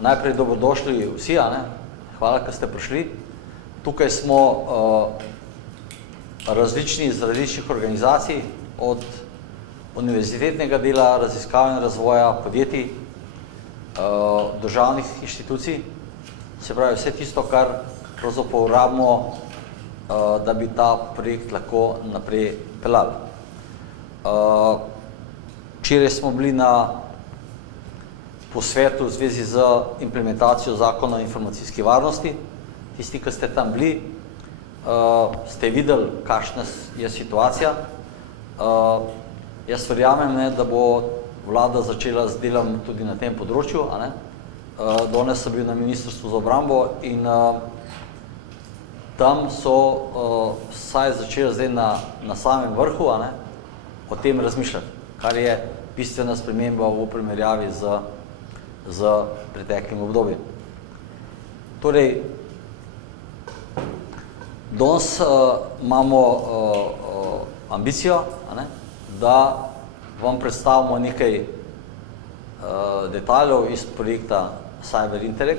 Najprej dobrodošli vsi, hvala, ker ste prišli. Tukaj smo različni iz različnih organizacij, od univerzitetnega dela, raziskav in razvoja podjetij, državnih inštitucij, se pravi vse tisto, kar pravzaprav rabimo, da bi ta projekt lahko naprej peljali. Včeraj smo bili na posvetu v zvezi z implementacijo zakona o informacijski varnosti. Tisti, ki ste tam bili, ste videli, kakšna je situacija. Jaz verjamem, da bo vlada začela z delom tudi na tem področju. Danes sem bil na Ministrstvu za obrambo in tam so vsaj začeli zdaj na samem vrhu o tem razmišljati, kar je bistvena sprememba v primerjavi z preteklim obdobjem. Torej, danes imamo ambicijo, da vam predstavimo nekaj detajlov iz projekta Cyber Interreg,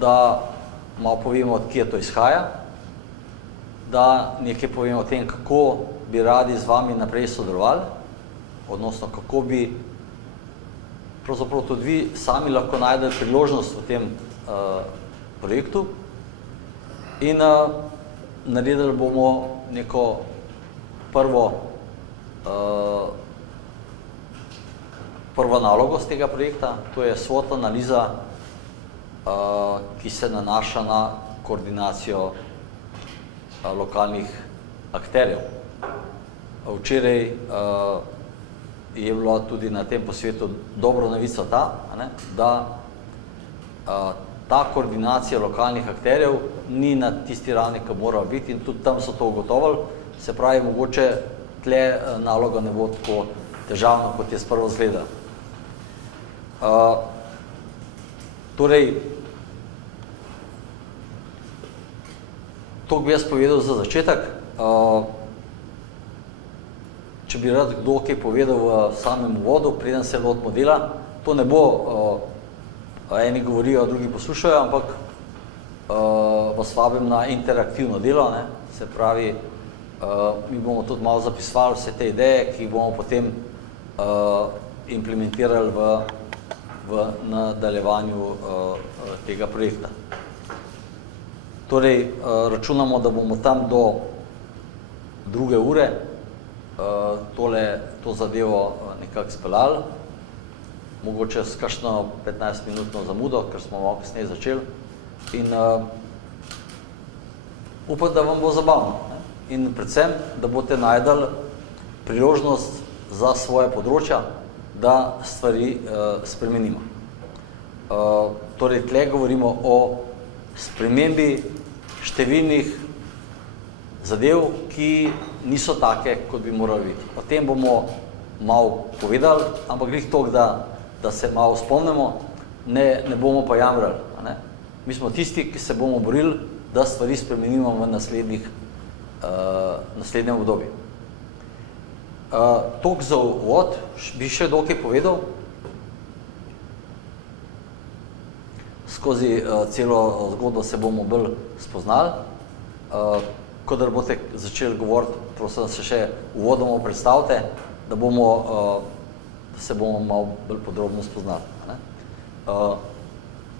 da malo povemo, od kje to izhaja, da nekaj povemo o tem, kako bi radi z vami naprej sodelovali, odnosno kako bi pravzaprav tudi vi sami lahko najdeli priložnost v tem projektu in naredili bomo neko prvo nalogo z tega projekta, to je SWOT analiza, ki se nanaša na koordinacijo lokalnih akterjev. Včeraj je bilo tudi na tem posvetu dobro novica ta, da ta koordinacija lokalnih akterjev ni na tisti ravni, ki mora biti in tudi tam so to ugotovili. Se pravi, mogoče tle naloga ne bo tako težavna, kot je sprva izgleda. Torej, to bi jaz povedal za začetek. Če bi rad kdo kaj povedal v samem uvodu, preden se lotimo dela, to ne bo eni govorijo, drugi poslušajo, ampak vas vabim na interaktivno delo, se pravi, mi bomo tudi malo zapisovali vse te ideje, ki jih bomo potem implementirali v nadaljevanju tega projekta. Torej, računamo, da bomo tam do 2. ure to zadevo nekako speljali, mogoče s kakšno 15-minutno zamudo, ker smo malo kasneje začeli in upam, da vam bo zabavno in predvsem, da boste najdeli priložnost za svoje področja, da stvari spremenimo. Torej, tle govorimo o spremembi številnih zadev, ki niso take, kot bi morali biti. O tem bomo malo povedali, ampak glih toliko, da se malo spomnimo, ne bomo pa jamrali. Mi smo tisti, ki se bomo borili, da stvari spremenimo v naslednjem obdobju. Toliko za uvod, bi še dokaj povedal. Skozi celo zgodbo se bomo bolj spoznali. Kadar boste začeli govoriti, prosim, se še uvodoma predstavite, da se bomo malo bolj podrobno spoznali.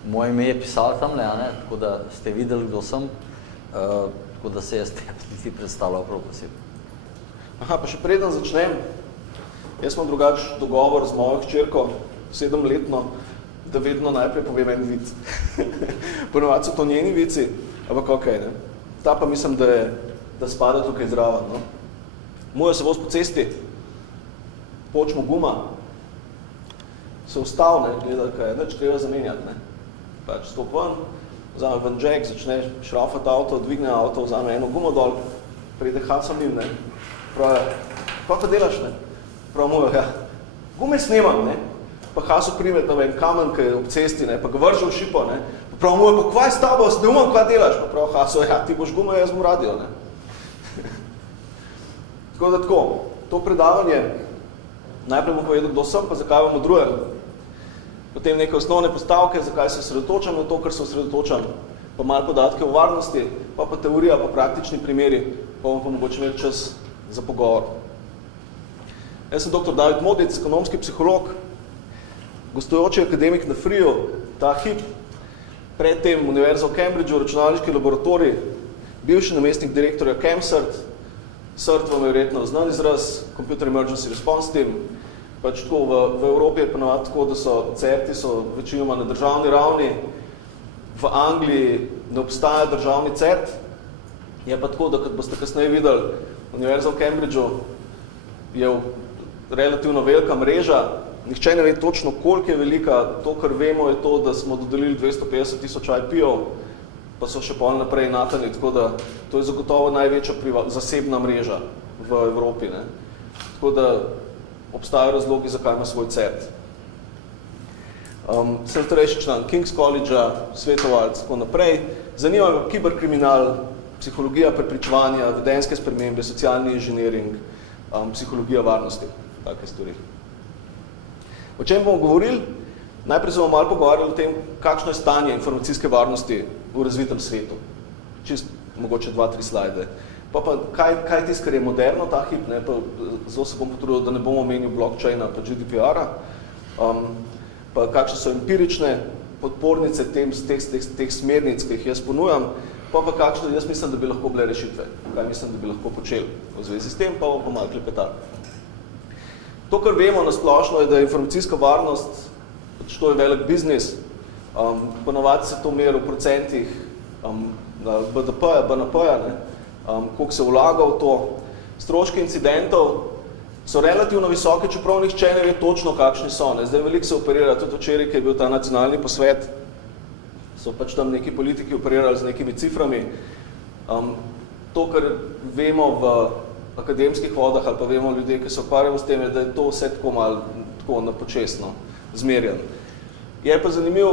Moje ime je pisalo tamle, tako da ste videli, kdo sem, tako da se jaz tebi predstavljal prav posebej. Pa še preden začnem, jaz imam drugač dogovor z mojo hčerko, 7-letno, da vedno najprej povem en vic. Ponovadi so to njeni vici, ampak okej, ne. Ta pa mislim, da spada tukaj zraven, no. Mojo se voz po cesti, počmo guma, se ustavil, gleda, kaj je, nič treba zamenjati, ne. Pač stop ven, vzame ven jack, začne šrafati avto, dvigne avto, vzame eno gumo dol, pride Hasan im, ne. Pravi, kaj pa delaš, ne? Pravi mojo, ja, gume snemam, ne. Pa Hasu prime tam en kamen, ki je ob cesti, ne, pa ga vrže v šipo, ne. Pa pravi mojo, pa kvaj s tabo, ne umem, kvaj delaš? Pa pravi Hasu, ja, ti boš gume, jaz bom radio, ne. Tako da tako, to predavanje, najprej bom povedal, kdo sem, pa zakaj vam odrujem. potem neke osnovne postavke, zakaj se osredotočam na to, kar se osredotočam, pa malo podatke o varnosti, pa teorija, pa praktični primeri, pa bomo pa mogoče imeli čas za pogovor. Jaz sem dr. David Modic, ekonomski psiholog, gostujoči akademik na FRIU, ta hip, predtem Univerza v Cambridgeu, računalniški laboratorij, bivši namestnik direktorja ChemCert, CERT vam je verjetno znan izraz, Computer Emergency Response Team, pač tako v Evropi je ponovadi tako, da so CERT-i so večinoma na državni ravni, v Angliji ne obstaja državni CERT, je pa tako, da kot boste kasneje videli, Univerza v Cambridgeu je relativno velika mreža, nihče ne ve točno, koliko je velika, to, kar vemo, je to, da smo dodelili 250,000 IP-ov, pa so še pol naprej natani, tako da to je zagotovo največja zasebna mreža v Evropi. Ne? Tako da obstajajo razlogi, zakaj ima svoj CERT. Sem starejši član King's College-a, svetovalc, tako naprej. Zanima me kiberkriminal, psihologija prepričevanja, vedenjske spremembe, socialni inženiring, psihologija varnosti, take stvari. O čem bomo govorili? Najprej se bomo malo pogovarjali o tem, kakšno je stanje informacijske varnosti v razvitem svetu. Čist mogoče 2-3 slajde. Pa kaj tisto, kar je moderno, ta hip, ne, pa zelo se bom potrudil, da ne bomo omenil blockchaina pa GDPR-a, pa kakšne so empirične podpornice teh smernic, ki jih jaz ponujam, pa kakšne jaz mislim, da bi lahko bile rešitve, kaj mislim, da bi lahko počeli v zvezi s tem, pa bomo malo klepetali. To, kar vemo na splošno, je, da je informacijska varnost, to je velik biznis, ponovadi se to meri v procentih BDP-ja, BNP-ja, koliko se vlaga v to. Stroški incidentov so relativno visoke, čeprav nihče ne ve točno, kakšni so. Ne. Zdaj veliko se operira, tudi včeraj, ki je bil ta nacionalni posvet, so pač tam neki politiki operirali z nekimi ciframi. To, kar vemo v akademskih vodah ali pa vemo ljudje, ki se ukvarjamo s tem, je, da je to vse tako malo tako napočesno zmerjan. Je pa zanimiv,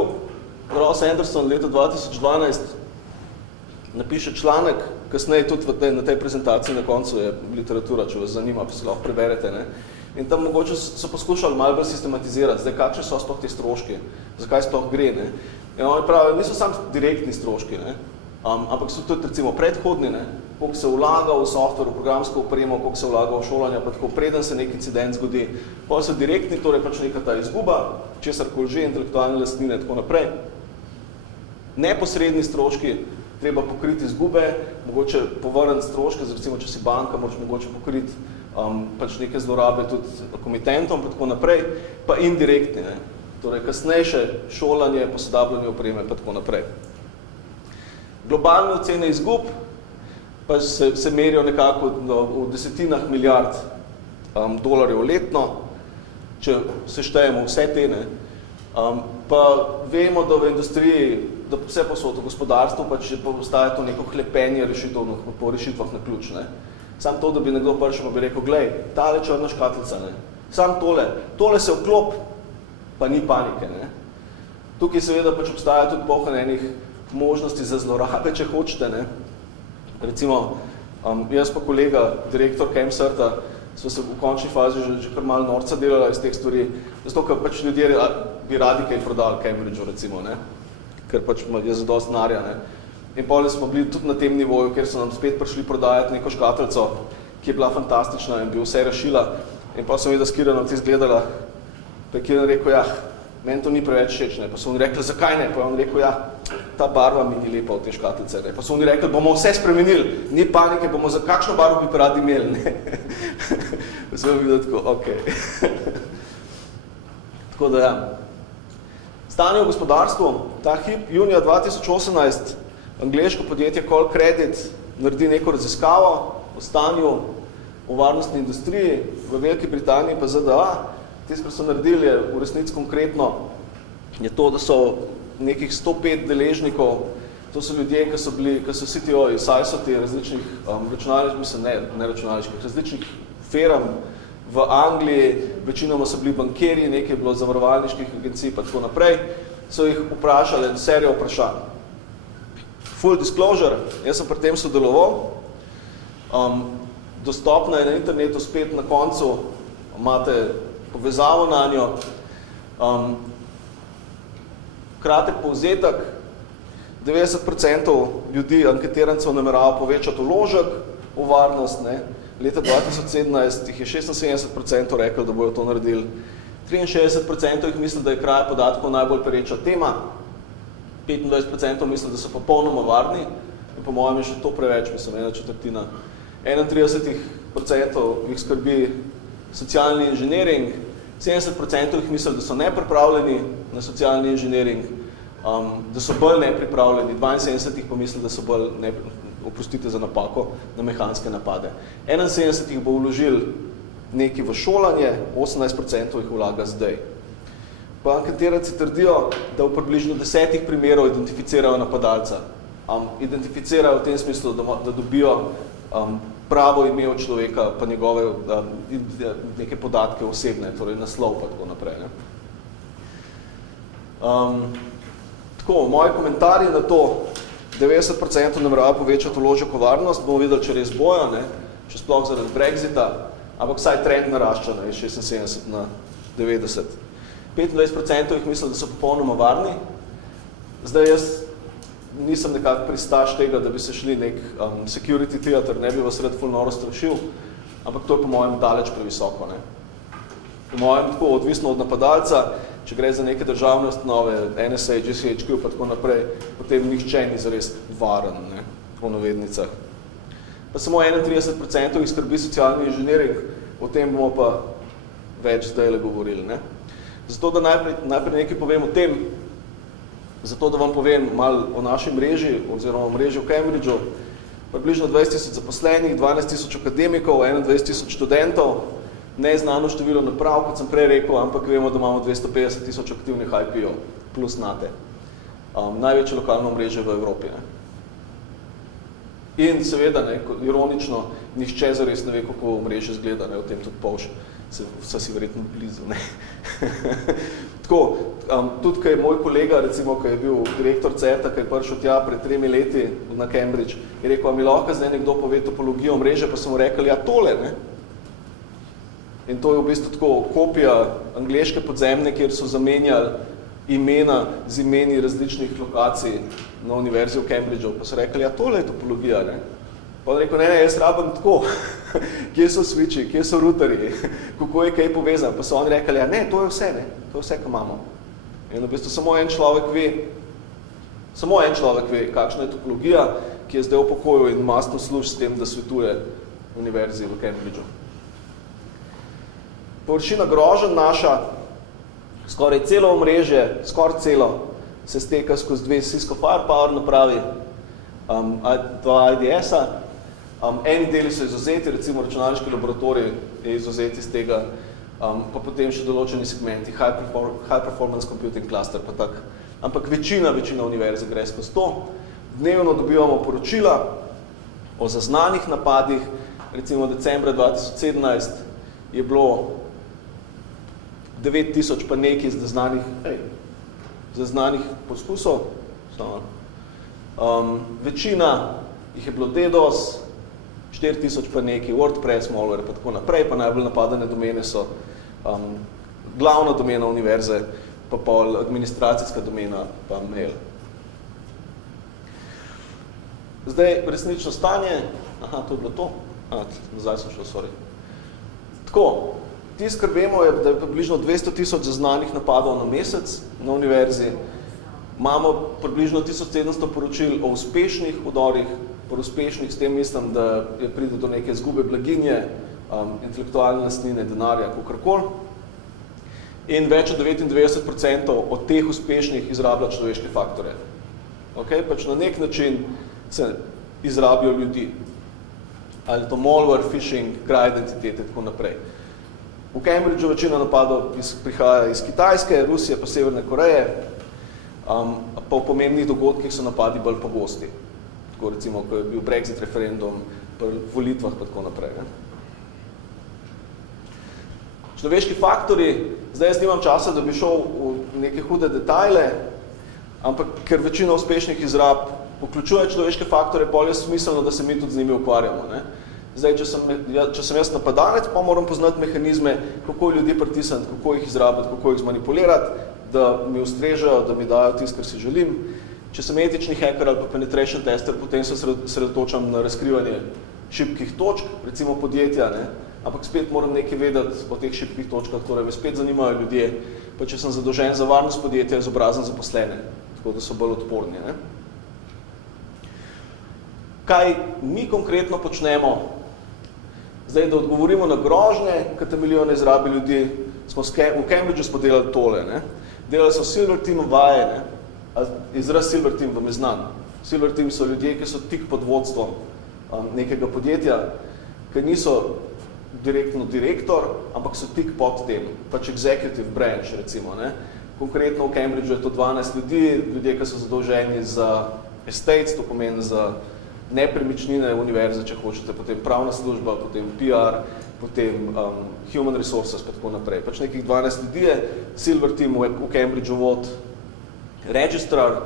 Ross Anderson leta 2012 napiše članek, kasneje tudi na tej prezentaciji na koncu je literatura, če vas zanima, pa se lahko preberete. Ne? In tam mogoče so poskušali malo bolj sistematizirati, zdaj kakšni so sploh te stroški, zakaj sploh gre. Ne? In oni pravijo, niso samo direktni stroški, ne? Ampak so tudi recimo predhodni, ne? Koliko se vlaga v software, v programsko opremo, koliko se vlaga v šolanje, pa tako preden se nek incident zgodi. Potem so direktni, torej pač neka ta izguba, česarkoli že, intelektualne lastnine, tako naprej. Neposredni stroški, treba pokriti izgube, mogoče povrniti stroške, recimo, če si banka, moraš mogoče pokriti pač neke zlorabe tudi komitentom, pa tako naprej, pa indirektni, ne? Torej kasnejše šolanje, posodabljanje opreme, pa tako naprej. Globalne ocene izgub pa se merijo nekako v desetinah milijard dolarjev letno, če seštejemo vse te, ne? Pa vemo, da v industriji, da vse posod v gospodarstvu, pa če postaja to neko hlepenje rešitev po rešitvah na ključ. Ne? Sam to, da bi nekdo prišel, pa bi rekel, glej, tale črna škatlica, ne? Sam tole se vklop, pa ni panike. Ne? Tukaj seveda pač obstaja tudi polno enih možnosti za zlorabe, če hočete. Ne? Recimo, jaz pa kolega, direktor ChemCert-a, smo se v končni fazi že kar malo norca delala iz teh stvari, zato, ker pač ljudje bi radi kaj prodali Cambridgeu, recimo, ne? Ker pač je zadost denarja. Ne? In potem smo bili tudi na tem nivoju, ker so nam spet prišli prodajati neko škatlico, ki je bila fantastična in bi vse rešila. In pa sem videla s Kiranom ti izgledala, pa je Kiran rekel, ja, meni to ni preveč všeč, ne? Pa so oni rekli, zakaj ne? Pa je on rekel, ja, ta barva mi ni lepa v te škatlice. Ne? Pa so oni rekli, bomo vse spremenili, ni panike, bomo za kakšno barvo bi radi imeli. Ne? Pa sem videla tako, ok. Tako da ja. Stanje v gospodarstvu, ta hip, junija 2018, angleško podjetje Call Credit naredi neko raziskavo o stanju v varnostni industriji v Veliki Britaniji pa ZDA. Tisto, kar so naredili, je v resnici konkretno, je to, da so nekih 105 deležnikov, to so ljudje, ki so CTO-ji, SISO-ti različnih računalniških, različnih firm v Angliji, večinoma so bili bankirji, nekaj je bilo zavarovalniških agencij, pa tako naprej, so jih vprašali serijo vprašanj. Full disclosure, jaz sem pri tem sodeloval, dostopna je na internetu, spet na koncu imate povezavo na njo. kratek povzetek, 90% ljudi, anketirancev, namerava povečati vložek v varnost. Ne. Leta 2017 jih je 76% rekli, da bojo to naredili. 63% jih misli, da je kraja podatkov najbolj pereča tema. 25% misli, da so popolnoma varni. In po mojem je še to preveč, mislim, 1/4. 31% jih skrbi socialni inženiring, 70% jih misli, da so nepripravljeni na socialni inženiring, da so bolj nepripravljeni, 72% jih pa misli, da so bolj, oprostite za napako, na mehanske napade. 71% jih bo vložil nekaj v šolanje, 18% jih vlaga zdaj. Pa anketiranci trdijo, da v približno 10 primerov identificirajo napadalca. Identificirajo v tem smislu, da dobijo pravo ime od človeka, pa njegove neke podatke osebne, torej naslov pa tako naprej. Ne? Tako, moji komentarji na to, 90% namerava povečati vložek v varnost, bomo videli, če res bojo, ne? Če sploh zaradi Brexita, ampak vsaj trend narašča, ne? 76 na 90. 25% jih misli, da so popolnoma varni. Zdaj jaz nisem nekako pristaš tega, da bi se šli nek security theater, ne bi vas rad ful noro strašil, ampak to je po mojem daleč previsoko. Ne? Po mojem tako odvisno od napadalca, če gre za neke državne ustanove, NSA, GCHQ pa tako naprej, potem nihče ni zares varen, ne? Po navednicah. Pa samo 31% jih skrbi socialni inženiring, o tem bomo pa več zdaj govorili. Ne? Zato, da najprej nekaj povem o tem, zato, da vam povem malo o naši mreži, oziroma o mreži v Cambridgeu, približno 20 000 zaposlenih, 12 000 akademikov, 21 000 študentov, neznano število naprav, kot sem prej rekel, ampak vemo, da imamo 250 000 aktivnih IP-ov, plus NATE. Največje lokalno mreže v Evropi. Ne? In seveda, ne, ironično, nihče zares ne ve, kako mreže izgleda, ne, o tem tudi povš. Vse si verjetno blizu. Ne? Tako, tudi, ko je moj kolega, recimo, ko je bil direktor CERTA, ko je prišel tja pred 3 leti na Cambridge, je rekel, a mi lahko zdaj nekdo pove topologijo mreže, pa so mu rekli, ja, tole, ne? In to je v bistvu tako kopija angleške podzemne, kjer so zamenjali imena z imeni različnih lokacij na univerzi v Cambridgeu, pa so rekli, ja, tole je topologija, ne? Pa on rekel, ne, jaz rabim tako, kje so switchi, kje so routerji, kako je kaj povezan, pa so oni rekli, ja, ne, to je vse, ne, to je vse, kar imamo. In v bistvu samo en človek ve, kakšna je topologija, ki je zdaj v pokoju in masno služ s tem, da svetuje univerzi v Cambridgeu. Površina groženj naša, skoraj celo omrežje, skoraj celo, se steka skozi 2 Cisco Firepower napravi, 2 IDS-a. Eni deli so izuzeti, recimo računalniški laboratorij je izuzet iz tega, pa potem še določeni segmenti, high performance computing cluster, pa tak. Ampak večina univerze gre skozi to. Dnevno dobivamo poročila o zaznanih napadih, recimo decembra 2017 je bilo 9000 pa nekaj zaznanih poskusov. Večina jih je bilo DDoS, 4000 pa nekaj WordPress, malware pa tako naprej, pa najbolj napadane domene so glavna domena univerze, pa pol administracijska domena, pa mail. Zdaj, resnično stanje, to je bilo to, nazaj sem šel, sorry. Tako, ti skrbemo, da je približno 200 000 zaznanih napadov na mesec na univerzi. Imamo približno 1700 poročil o uspešnih vdorih, uspešnih, s tem mislim, da je pride do neke izgube blaginje, intelektualne lastnine, denarja, kakorkoli. In več od 99% od teh uspešnih izrablja človeške faktore. Okay? Pač na nek način se izrabijo ljudi. Ali to malware, phishing, kraj identitete, tako naprej. V Cambridgeu večina napadov prihaja iz Kitajske, Rusije pa Severne Koreje, pa v pomembnih dogodkih so napadi bolj pogosti. Tako recimo, ko je bil Brexit referendum, pa volitvah pa tako naprej. Ne? Človeški faktori, zdaj jaz nimam časa, da bi šel v neke hude detajle, ampak ker večina uspešnih izrab vključuje človeške faktore, pol je smiselno, da se mi tudi z njimi ukvarjamo. Ne? Zdaj, če sem jaz napadalec, pa moram poznati mehanizme, kako ljudi pritisniti, kako jih izrabiti, kako jih zmanipulirati, da mi ustrežajo, da mi dajo tisto, kar si želim. Če sem etični hacker ali pa penetration tester, potem se sredotočam na razkrivanje šibkih točk, recimo podjetja, ne? Ampak spet moram nekaj vedeti o teh šibkih točkah, torej me spet zanimajo ljudje, pa če sem zadolžen za varnost podjetja, izobrazen zaposlene, tako da so bolj odporni. Ne? Kaj mi konkretno počnemo? Zdaj, da odgovorimo na grožnje, ki temeljijo na izrabi ljudi, v Cambridgeu smo delali tole. Ne? Delali so Silver Team vaje, ne? Izraz Silver Team vam je znan. Silver Team so ljudje, ki so tik pod vodstvom nekega podjetja, ki niso direktno direktor, ampak so tik pod tem, pač executive branch, recimo. Ne? Konkretno v Cambridgeu je to 12 ljudi, ljudje, ki so zadolženi za estates, to pomeni za nepremičnine univerze, če hočete, potem pravna služba, potem PR, potem human resources, pa tako naprej. Pač nekih 12 ljudi je, Silver Team v Cambridgeu vod registrar,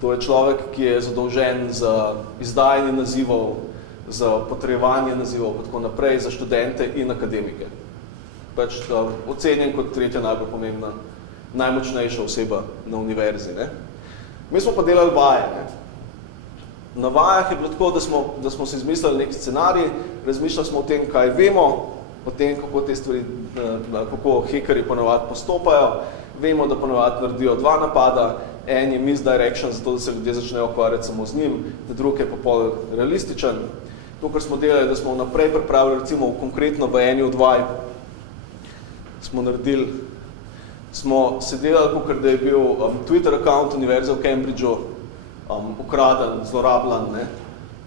to je človek, ki je zadolžen za izdajanje nazivov, za potrjevanje nazivov, pa tako naprej, za študente in akademike. Pač ocenjen kot tretja najbolj pomembna, najmočnejša oseba na univerzi. Ne? Mi smo pa delali vaje. Ne? Na vajah je bilo tako, da smo si izmislili nek scenarij, razmišljali smo o tem, kaj vemo, o tem, kako te stvari, kako hekerji ponavadi postopajo. Vemo, da ponavadi naredijo 2 napada, en je misdirection, zato da se ljudje začnejo ukvarjati samo z njim, da drug je pa pol realističen. To, kar smo delali, da smo vnaprej pripravili, recimo konkretno v eni od vaj, smo naredili, smo se delali, kakor da je bil Twitter account Univerze v Cambridgeu ukraden, zlorabljen, ne.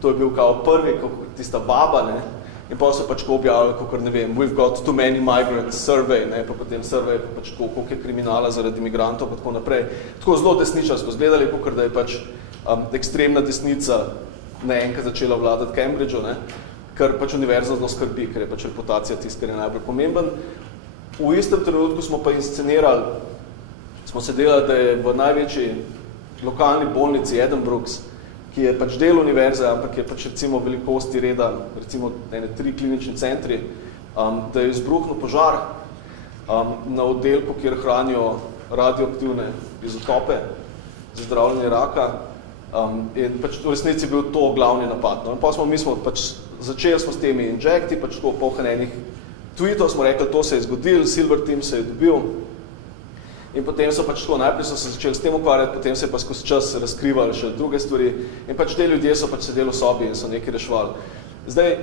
To je bil kao prvi, tista baba, ne. In pa so pač objavili, kakor ne vem, we've got too many migrants survey, ne, pa potem survey, pa pač koliko je kriminala zaradi migrantov, pa tako naprej. Tako zelo desničarsko zgledali, kakor da je pač ekstremna desnica naenkrat začela vladati Cambridgeu, ne, kar pač univerza zelo skrbi, ker je pač reputacija tisto, kar je najbolj pomemben. V istem trenutku smo pa inscenirali, smo se delali, da je v največji lokalni bolnici Edinburghs, ki je pač del univerze, ampak je pač recimo velikosti reda, recimo 3 klinični centri, da je izbruhnil požar na oddelku, kjer hranijo radioaktivne izotope za zdravljenje raka. In pač v resnici je bil to glavni napad. No? In pa mi smo pač začeli smo s temi injekti, pač tako pohnenih tweetov smo rekli, to se je zgodilo, Silver Team se je dobil. In potem so pač tako, najprej so se začeli s tem ukvarjati, potem se je pa skozi čas razkrivali še druge stvari in pač te ljudje so pač sedeli v sobi in so nekaj reševali. Zdaj,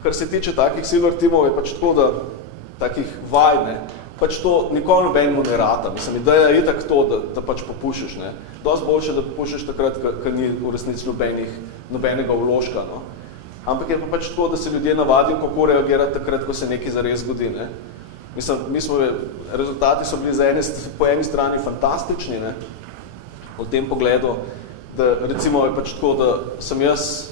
kar se tiče takih Silver Teamov, je pač tako, da takih vaj, ne, pač to nikoli nobenemu ne rata. Mislim, ideja je itak to, da pač popušiš, ne. Dosti boljše, da popušiš takrat, ko ni v resnici nobenega vložka, no. Ampak je pa pač tako, da se ljudje navadijo, kako reagirati takrat, ko se nekaj zares zgodi, ne. Mislim, rezultati so bili po eni strani fantastični, ne, v tem pogledu, da recimo je pač tako, da sem jaz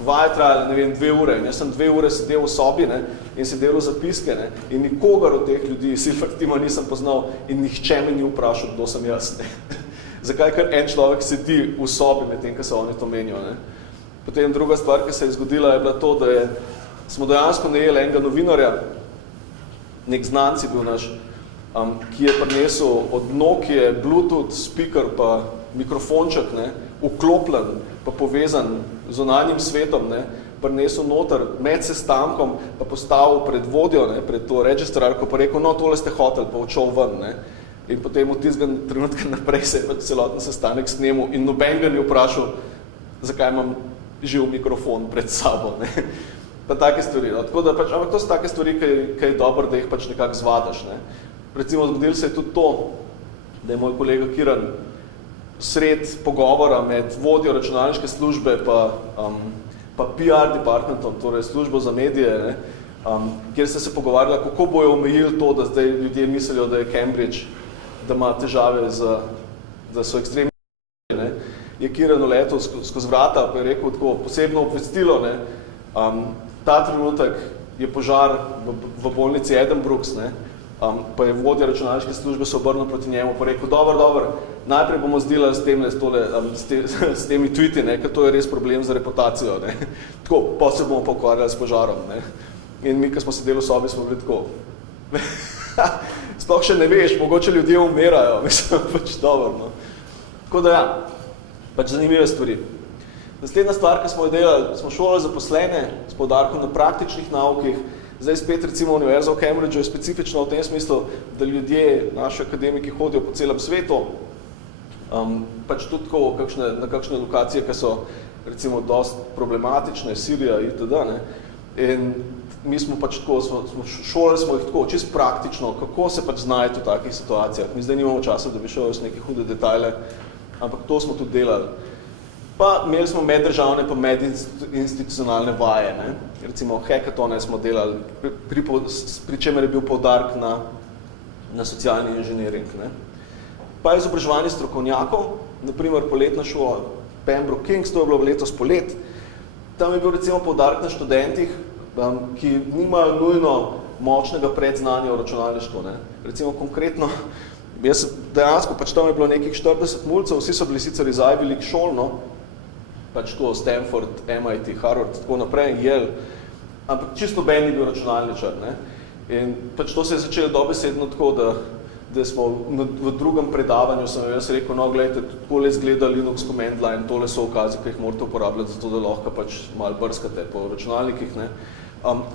vaje trajala, ne vem, 2 ure in jaz sem 2 ure sedel v sobi, ne, in si delal zapiske, ne, in nikogar od teh ljudi Silver Teama nisem poznal in nihče me ni vprašal, kdo sem jaz, ne. Zakaj kar en človek sedi v sobi med tem, ko se oni to menijo, ne. Potem druga stvar, ki se je zgodila, je bila to, da smo dejansko najeli enega novinarja, nek znanc je bil naš, ki je prinesel od Nokia Bluetooth speaker pa mikrofonček, ne, vklopljen pa povezan z zunanjim svetom, ne, prinesel noter med sestankom pa postavil pred vodjo, ne, pred to registrarko, pa rekel, no, tole ste hoteli, pa odšel ven, ne. In potem od tistega trenutka naprej se je pač celoten sestanek snemal in noben ga ni vprašal, zakaj imam živ mikrofon pred sabo, ne. Pa take stvari, no. Tako da pač, ampak to so take stvari, ki je dobro, da jih pač nekako zvadaš, ne. Recimo, zgodilo se je tudi to, da je moj kolega Kiran sred pogovora med vodjo računalniške službe pa PR departmentom, torej službo za medije, ne, kjer ste se pogovarjali, kako bojo omejili to, da zdaj ljudje mislijo, da je Cambridge, da ima težave, da so ekstremni, ne. Je Kiran uletel skozi vrata, pa je rekel tako posebno obvestilo, ne, ta trenutek je požar v bolnici Edinburghs, ne, pa je vodja računalniške službe se obrnil proti njemu, pa rekel, dobro, najprej bomo zdelali s temi tweeti, ne, ker to je res problem za reputacijo, ne. Tako, pa se bomo pa ukvarjali s požarom, ne. In mi, ko smo sedeli v sobi, smo bili tako. sploh še ne veš, mogoče ljudje umirajo, mislim, pač dobro, no. Tako da ja, pač zanimive stvari. Naslednja stvar, ki smo jo delali, smo šolali zaposlene s poudarkom na praktičnih naukih. Zdaj spet recimo Univerza v Cambridgeu je specifično v tem smislu, da ljudje, naši akademiki hodijo po celem svetu, pač tudi tako na kakšne lokacije, ki so recimo dosti problematične, Sirija itd. Ne? In mi smo pač tako, šolali smo jih tako, čisto praktično, kako se pač znajti v takih situacijah. Mi zdaj nimamo časa, da bi šel v neke hude detajle, ampak to smo tudi delali. Pa imeli smo meddržavne pa medinstitucionalne vaje, ne? Recimo hackathone smo delali, pri čemer je bil poudarek na socialni inženiring. Ne? Pa izobraževanje strokovnjakov, naprimer poletna šola Pembroke Kings, to je bilo letos polet, tam je bil recimo poudarek na študentih, ki nimajo nujno močnega predznanja o računalništvu. Ne? Recimo konkretno, dejansko pač tam je bilo nekih 40 mulcev, vsi so bili sicer iz Ivy League šol, no? Pač to Stanford, MIT, Harvard, tako naprej, Yale, ampak čisto ben ni bil računalničar. Ne? In pač to se je začelo dobesedno tako, da smo v drugem predavanju, sem jaz rekel, no, gledajte, tole izgleda Linux command line, tole so ukazi, ki jih morate uporabljati, zato da lahko pač malo brskate po računalnikih. Ne?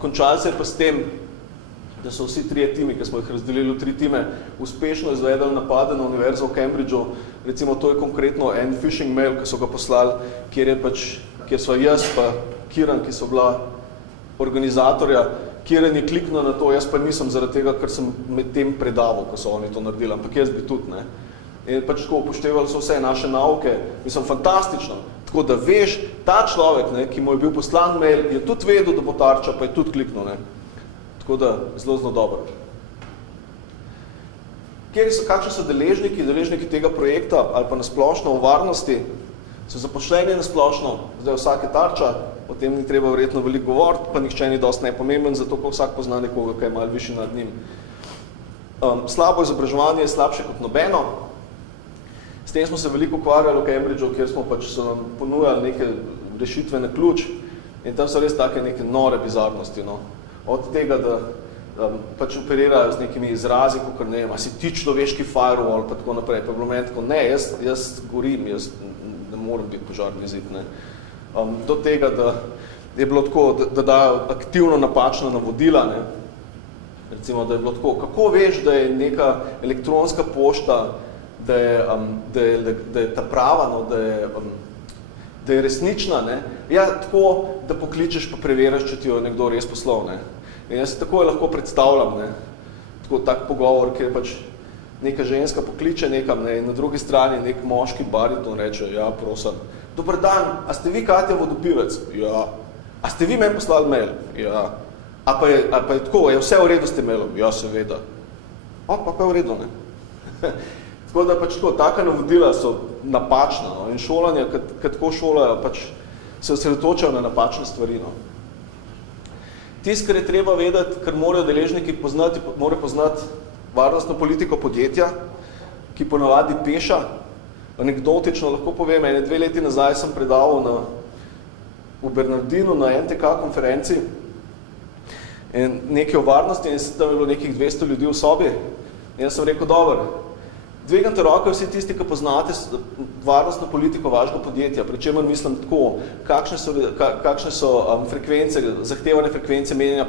Končali se je pa s tem, da so vsi trije timi, ki smo jih razdelili v 3 time, uspešno izvedeli napade na Univerzo v Cambridgeu. Recimo, to je konkretno en phishing mail, ki so ga poslali, kjer so jaz pa Kiran, ki so bila organizatorja, Kiran je kliknil na to, jaz pa nisem zaradi tega, ker sem med tem predaval, ko so oni to naredili, ampak jaz bi tudi, ne. In pač tako upoštevali so vse naše nauke, mislim, fantastično. Tako da veš, ta človek, ne, ki mu je bil poslan mail, je tudi vedel, da bo tarča, pa je tudi kliknil, ne. Tako da, zelo dobro. Kakšni so deležniki tega projekta ali pa nasplošno v varnosti, so zaposleni nasplošno, zdaj vsak je tarča, o tem ni treba verjetno veliko govoriti, pa nihče ni dosti nepomemben, zato ko vsak pozna nekoga, ki je malo višji nad njim. Slabo izobraževanje je slabše kot nobeno. S tem smo se veliko ukvarjali v Cambridgeu, kjer smo pač so nam ponujali neke rešitve na ključ in tam so res take neke nore bizarnosti, no. Od tega, da pač operirajo z nekimi izrazi, kot ne vem, a si ti človeški firewall, pa tako naprej. Pa je bilo meni tako, ne, jaz gorim, jaz ne moram biti požarni zid, ne. Do tega, da je bilo tako, da dajo aktivno napačna navodila, ne. Recimo, da je bilo tako, kako veš, da je neka elektronska pošta, da je ta prava, no, da je resnična, ne. Ja, tako, da pokličeš pa preveriš, če ti jo nekdo res poslal, ne. In jaz se takoj lahko predstavljam, ne, tako tak pogovor, kjer pač neka ženska pokliče nekam, ne, in na drugi strani nek moški bariton reče, ja, prosim, dober dan, a ste vi Katja Vodopivec? Ja. A ste vi meni poslali mail? Ja. A pa je tako, je vse v redu s tem mailom? Ja, seveda. Pa je v redu, ne. Tako da pač tako, taka navodila so napačna, no, in šolanje, kad tako šolajo, pač se osredotočajo na napačne stvari, no. Tisto, kar je treba vedeti, kar morajo deležniki poznati, morajo poznati varnostno politiko podjetja, ki ponavadi peša. Anekdotično lahko povem, 2 leti nazaj sem predaval v Bernardinu na NTK konferenci in nekaj o varnosti in tam je bilo nekih 200 ljudi v sobi. In jaz sem rekel, dobro, dvigante roke vsi tisti, ki poznate varnostno politiko vašega podjetja, pri čemer mislim tako, kakšne so frekvence, zahtevane frekvence menjanja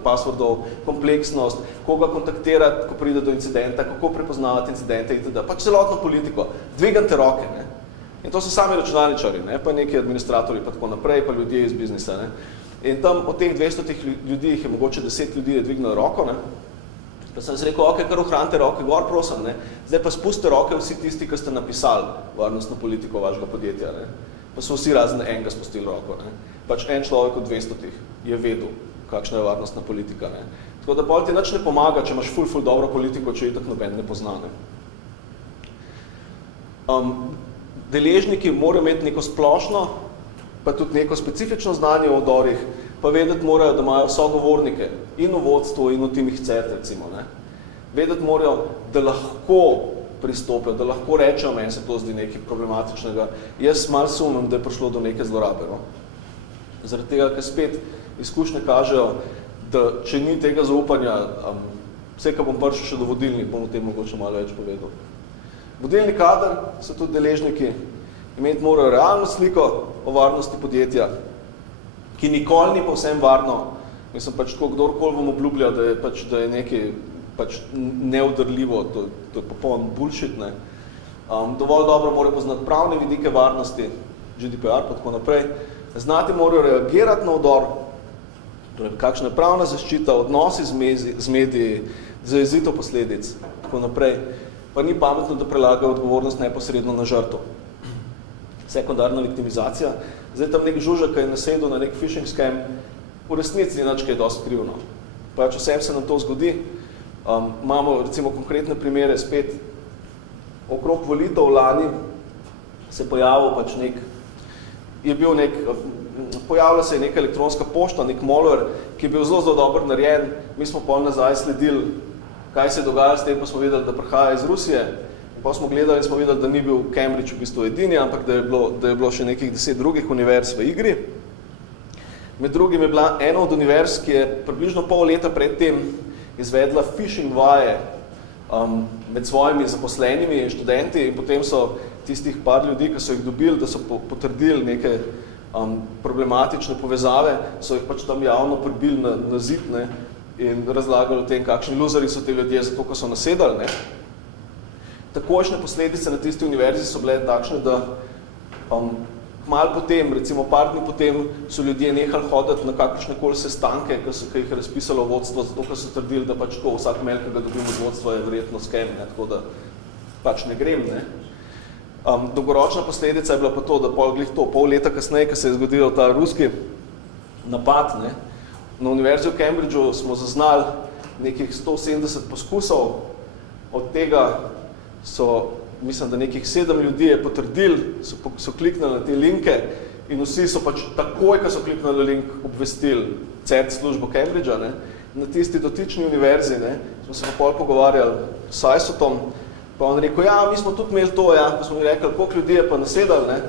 passwordov, kompleksnost, koga kontaktirati, ko pride do incidenta, kako prepoznavati incidente itd. Pač celotno politiko, dvigante roke, ne. In to so sami računalničari, ne, pa neki administratorji, pa tako naprej, pa ljudje iz biznisa, ne. In tam od teh 200 ljudi je mogoče 10 ljudi je dvignilo roko, ne. Pa sem se rekel, ok, kar ohranite roke gor, prosim, ne. Zdaj pa spustite roke vsi tisti, ki ste napisali varnostno politiko vašega podjetja, ne. Pa so vsi razen enega spustili roko, ne. Pač en človek od 200 je vedel, kakšna je varnostna politika, ne. Tako da pol ti nič ne pomaga, če imaš ful dobro politiko, če itak noben ne pozna, ne. Deležniki morajo imeti neko splošno, pa tudi neko specifično znanje o odorih, pa vedeti morajo, da imajo sogovornike in v vodstvu in v timih CERT, recimo, ne. Vedeti morajo, da lahko pristopijo, da lahko rečejo, meni se to zdi nekaj problematičnega. Jaz malo sumim, da je prišlo do neke zlorabe, no. Zaradi tega, ker spet izkušnje kažejo, da če ni tega zaupanja, Vse, ko bom prišel še do vodilnih, bom o tem mogoče malo več povedal. Vodilni kader so tudi deležniki, imeti morajo realno sliko o varnosti podjetja, ki nikoli ni povsem varno. Mislim, tako kdorkoli vam obljublja, da je nekaj neudrljivo, to je popoln bullshit, ne. Dovolj dobro morajo poznati pravne vidike varnosti, GDPR pa tako naprej. Znati morajo reagirati na vdor, torej kakšna je pravna zaščita, odnosi z mediji, zajezitev posledic, tako naprej. Pa ni pametno, da prelagajo odgovornost neposredno na žrtev. Sekundarna viktimizacija. Zdaj tam nek žužek, ki je nasedel na nek phishing scam, v resnici ni nič, kaj je dosti krivno. Pač vsem se nam to zgodi. Imamo recimo konkretne primere spet. Okrog volitev lani se pojavil pojavila se je neka elektronska pošta, nek malware, ki je bil zelo dobro narejen. Mi smo pol nazaj sledili, kaj se je dogajalo, s tem pa smo videli, da prihaja iz Rusije. Pa smo gledali in smo videli, da ni bil Cambridge v bistvu edini, ampak da je bilo še nekih 10 drugih univerz v igri. Med drugim je bila ena od univerz, ki je približno pol leta pred tem izvedla phishing vaje med svojimi zaposlenimi študenti in potem so tistih par ljudi, ki so jih dobili, da so potrdili neke problematične povezave, so jih pač tam javno pribili na zid, ne, in razlagali o tem, kakšni luzeri so te ljudje, zato ko so nasedali, ne. Takošne posledice na tisti univerzi so bile takšne, da malo potem, recimo par dni potem, so ljudje nehali hoditi na kakršnekoli sestanke, ki jih je razpisalo vodstvo, zato ker so trdili, da pač tako vsak mail, ki ga dobimo od vodstva, je verjetno scam, ne, tako da pač ne grem, ne. Dolgoročna posledica je bila pa to, da pol leta kasneje, ko se je zgodil ta ruski napad, ne, na univerzi v Cambridgeu smo zaznali nekih 170 poskusov, od tega so, mislim, da nekih 7 ljudi je potrdili, so kliknili na te linke in vsi so pač takoj, ko so kliknili na link, obvestili CERT službo Cambridgea, ne, na tisti dotični univerzi, ne, smo se pa pol pogovarjali s Sajsotom, pa on rekel, ja, mi smo tudi imeli to, ja, pa smo mi rekli, koliko ljudi je pa nasedali, ne,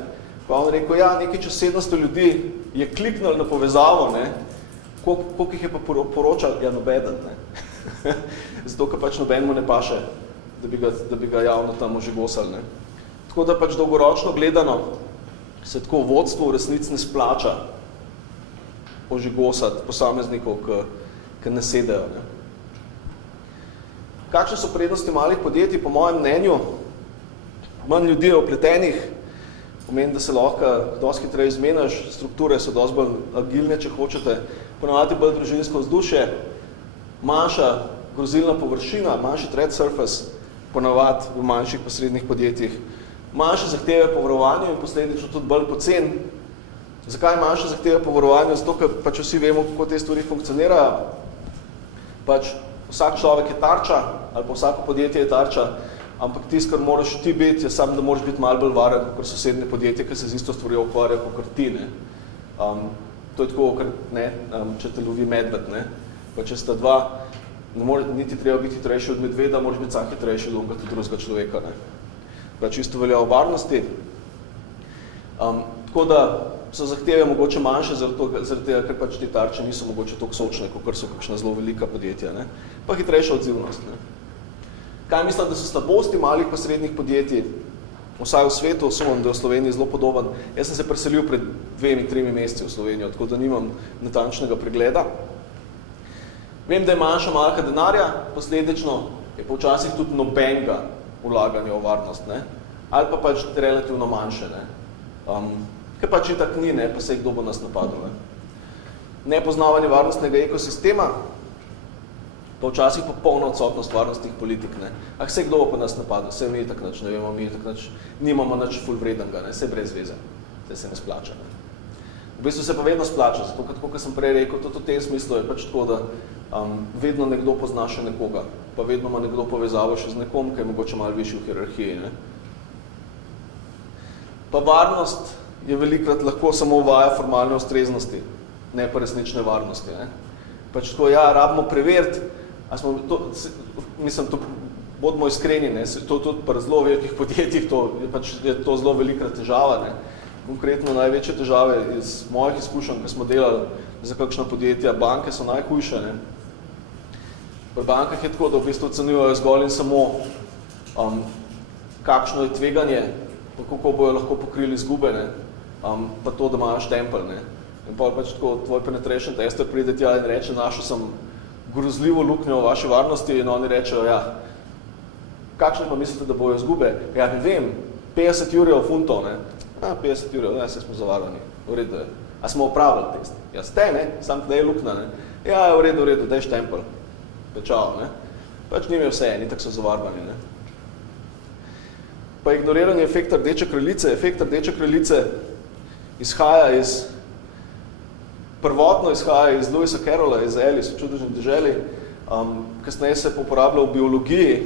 pa on rekel, ja, nekaj čez 700 ljudi je kliknili na povezavo, ne, koliko jih je pa poročal, ja, nobeden, ne, zato, ker pač nobenemu ne paše, da bi ga javno tam ožigosali, ne. Tako da pač dolgoročno gledano se tako vodstvo v resnici ne splača ožigosati posameznikov, ki nasedajo, ne. Kakšne so prednosti malih podjetij? Po mojem mnenju, manj ljudi je opletenih, pomeni, da se lahko dosti hitreje izmeniš, strukture so dosti bolj agilne, če hočete, ponavadi bolj družinsko vzdušje, manjša grozilna površina, manjši threat surface, ponavadi v manjših posrednih podjetjih, manjše zahteve po varovanju in posledično tudi bolj pocen. Zakaj manjše zahteve po varovanju? Zato, ker pač vsi vemo, kako te stvari funkcionirajo. Pač vsak človek je tarča, ali pa vsako podjetje je tarča, ampak tisto, kar moraš ti biti, je samo, da moraš biti malo bolj varen, kot sosednje podjetje, ki se z isto stvari ukvarja, kot ti, ne. To je tako, če te lovi medved, ne. Pa če sta dva, ne more niti treba biti hitrejši od medveda, moraš biti sam hitrejši od drugega človeka, ne. Pa čisto velja o varnosti. Tako da so zahteve mogoče manjše, zaradi tega, ker pač te tarče niso mogoče toliko sočne, kot so kakšna zelo velika podjetja, ne. Pa hitrejša odzivnost, ne. Kaj mislim, da so slabosti malih pa srednjih podjetij, vsaj v svetu, sumam, da je v Sloveniji zelo podoben. Jaz sem se preselil pred 2-3 meseci v Slovenijo, tako da nimam natančnega pregleda. Vem, da je manjša malka denarja, posledično je pa včasih tudi nobenega vlaganja v varnost, ne. Ali pa pač relativno manjše, ne. Ker pač itak ni, ne, pa se kdo bo nas napadil, ne. Nepoznavanje varnostnega ekosistema, pa včasih popolna odsotnost varnostnih politik, ne. Se kdo bo pa nas napadil, se mi itak nič, ne vemo, mi itak nič, nimamo nič ful vredenega, ne, se brez veze, se ne splača, ne. V bistvu se pa vedno splača, zato kot sem prej rekel, tudi v tem smislu je pač tako, da vedno nekdo pozna še nekoga, pa vedno ima nekdo povezavo še z nekom, ki je mogoče malo višji v hierarhiji, ne. Pa varnost je velikrat lahko samo uvaja formalne ustreznosti, ne pa resnične varnosti, ne. Pač tako, ja, rabimo preveriti, mislim, to bodimo iskreni, ne, to tudi pri zelo velikih podjetjih, je to zelo velika težava, ne. Konkretno največje težave iz mojih izkušenj, ko smo delali za kakšna podjetja, banke so najhujše, ne. Pri bankah je tako, da v bistvu ocenjujejo zgolj in samo, kakšno je tveganje, pa kako bojo lahko pokrili izgube, ne? Pa to, da imajo štempelj. Ne? In pa pač tako, tvoj penetration tester pride tja in reče, našel sem grozljivo luknjo v vaši varnosti in oni rečejo, ja, kakšne pa mislite, da bojo izgube? Ja, ne vem, 50 jurjev funtov, ne? 50 jurjev, ne, se smo zavarani, v redu je. A smo opravili test? Ja, ste, ne? Sam da je lukna, ne? Ja, v redu, daj štempelj. Pečao, ne? Pač njim je vse, ni tako so zavarvani, ne? Pa ignoriranje efekta rdeče kraljice. Efekt rdeče kraljice prvotno izhaja iz Lewisa Carrolla, iz Alice v čudežni deželi, kasneje se uporablja v biologiji,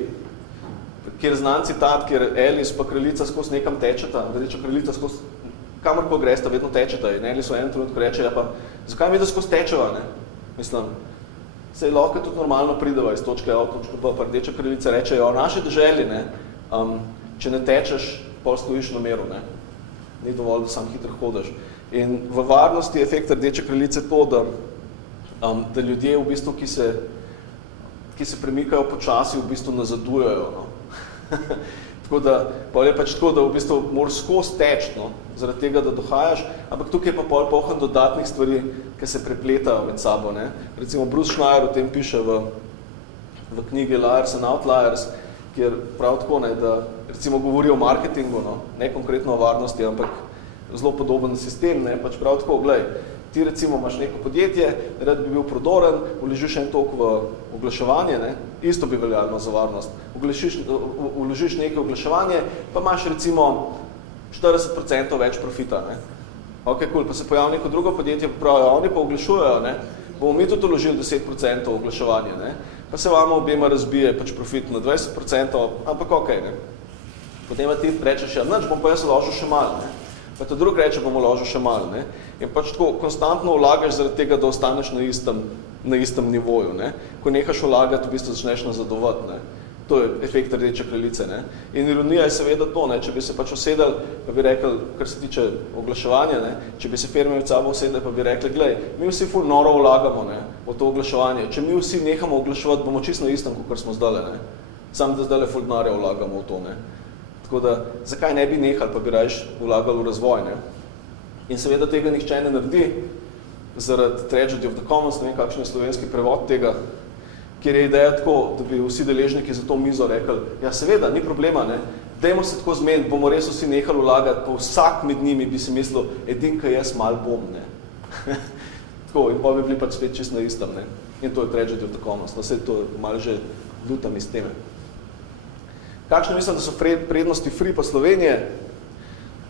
kjer znan citat, kjer Alice pa kraljica skozi nekam tečeta, rdeča kraljica skozi kamorkoli gresta, vedno tečeta in Alice v enem trenutku reče, ja pa, zakaj mi da skozi tečeva, ne? Mislim, se lahko tudi normalno prideva iz točke A v točko B, pa rdeča kraljica reče, ja, v naši deželi, ne, če ne tečeš, pol stojiš na meru, ne? Ni dovolj, da sam hitro hodiš. In v varnosti je efekt rdeče kraljice to, da ljudje, v bistvu, ki se premikajo počasi, v bistvu nazadujejo. No? Tako da, pol je pač tako, da v bistvu moraš skozi teči, no? Zaradi tega, da dohajaš, ampak tukaj je pa pol poln dodatnih stvari, ki se prepletajo med sabo. Ne? Recimo Bruce Schneier o tem piše v knjigi Liars and Outliers, kjer prav tako, ne, da recimo govori o marketingu, no? Ne konkretno o varnosti, ampak zelo podoben sistem, ne, pač prav tako, glej, ti recimo imaš neko podjetje, rad bi bil prodoren, vložiš en tok v oglaševanje, ne, isto bi veljalo za varnost, vložiš neko oglaševanje, pa imaš recimo 40% več profita, ne. Ok, cool, pa se pojavi neko drugo podjetje, pa pravijo, oni pa oglašujejo, ne, bomo mi tudi vložili 10% oglaševanje, ne, pa se vama obema razbije pač profit na 20%, ampak ok, ne. Potem ti rečeš, ja, nič, bom pa jaz vložil še malo, ne. Pa to drug reče, bomo vložil še malo, ne. In pač tako konstantno vlagaš zaradi tega, da ostaneš na istem nivoju, ne. Ko nehaš vlagati, v bistvu začneš nazadovati, ne. To je efekt rdeče kraljice, ne. In ironija je seveda to, ne, če bi se pač usedeli, pa bi rekli, kar se tiče oglaševanja, ne, če bi se firme med sabo usedeli, pa bi rekli, glej, mi vsi ful noro vlagamo, ne, v to oglaševanje. Če mi vsi nehamo oglaševati, bomo čisto na istem, kot smo zdajle, ne. Sam da zdajle ful denarja vlagamo v to, ne. Tako da, zakaj ne bi nehali, pa bi rajš vlagali v razvoj, ne? In seveda tega nihče ne naredi, zaradi Tragedy of the Commons, ne vem, kakšen je slovenski prevod tega, kjer je ideja tako, da bi vsi deležniki za to mizo rekli, ja seveda, ni problema, ne? Dajmo se tako zmeniti, bomo res vsi nehali vlagati, pa vsak med njimi bi si mislil, edinka jaz mal bom, ne? Tako, in pa bi bili pač spet čist na istem, ne? In to je Tragedy of the Commons, no vse to malo že lutam iz teme. Kakšne mislim, da so prednosti free pa Slovenije?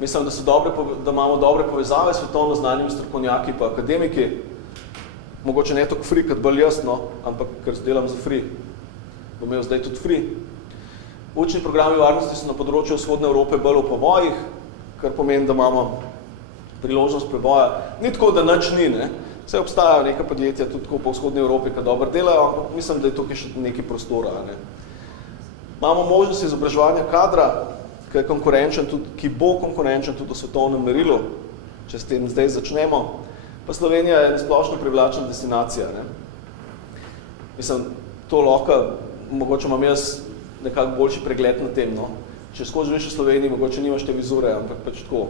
Mislim, da imamo dobre povezave s svetovno znanimi strokovnjaki pa akademiki. Mogoče ne toliko free, kot bolj jasno, ampak ker delam za free. Bom imel zdaj tudi free. Učni programi varnosti so na področju vzhodne Evrope bolj v povojih, kar pomeni, da imamo priložnost preboja. Ni tako, da nič ni, ne? Vse obstajajo neka podjetja tudi po vzhodni Evropi, ki dobro delajo, ampak mislim, da je tukaj še nekaj prostora, ne? Imamo možnost izobraževanja kadra, ki bo konkurenčen tudi v svetovnem merilu, če s tem zdaj začnemo. Pa Slovenija je splošno privlačna destinacija, ne? Mislim, to lahko, mogoče imam jaz nekako boljši pregled na tem, no? Če skozi živiš v Sloveniji, mogoče nimaš te vizure, ampak pač tako.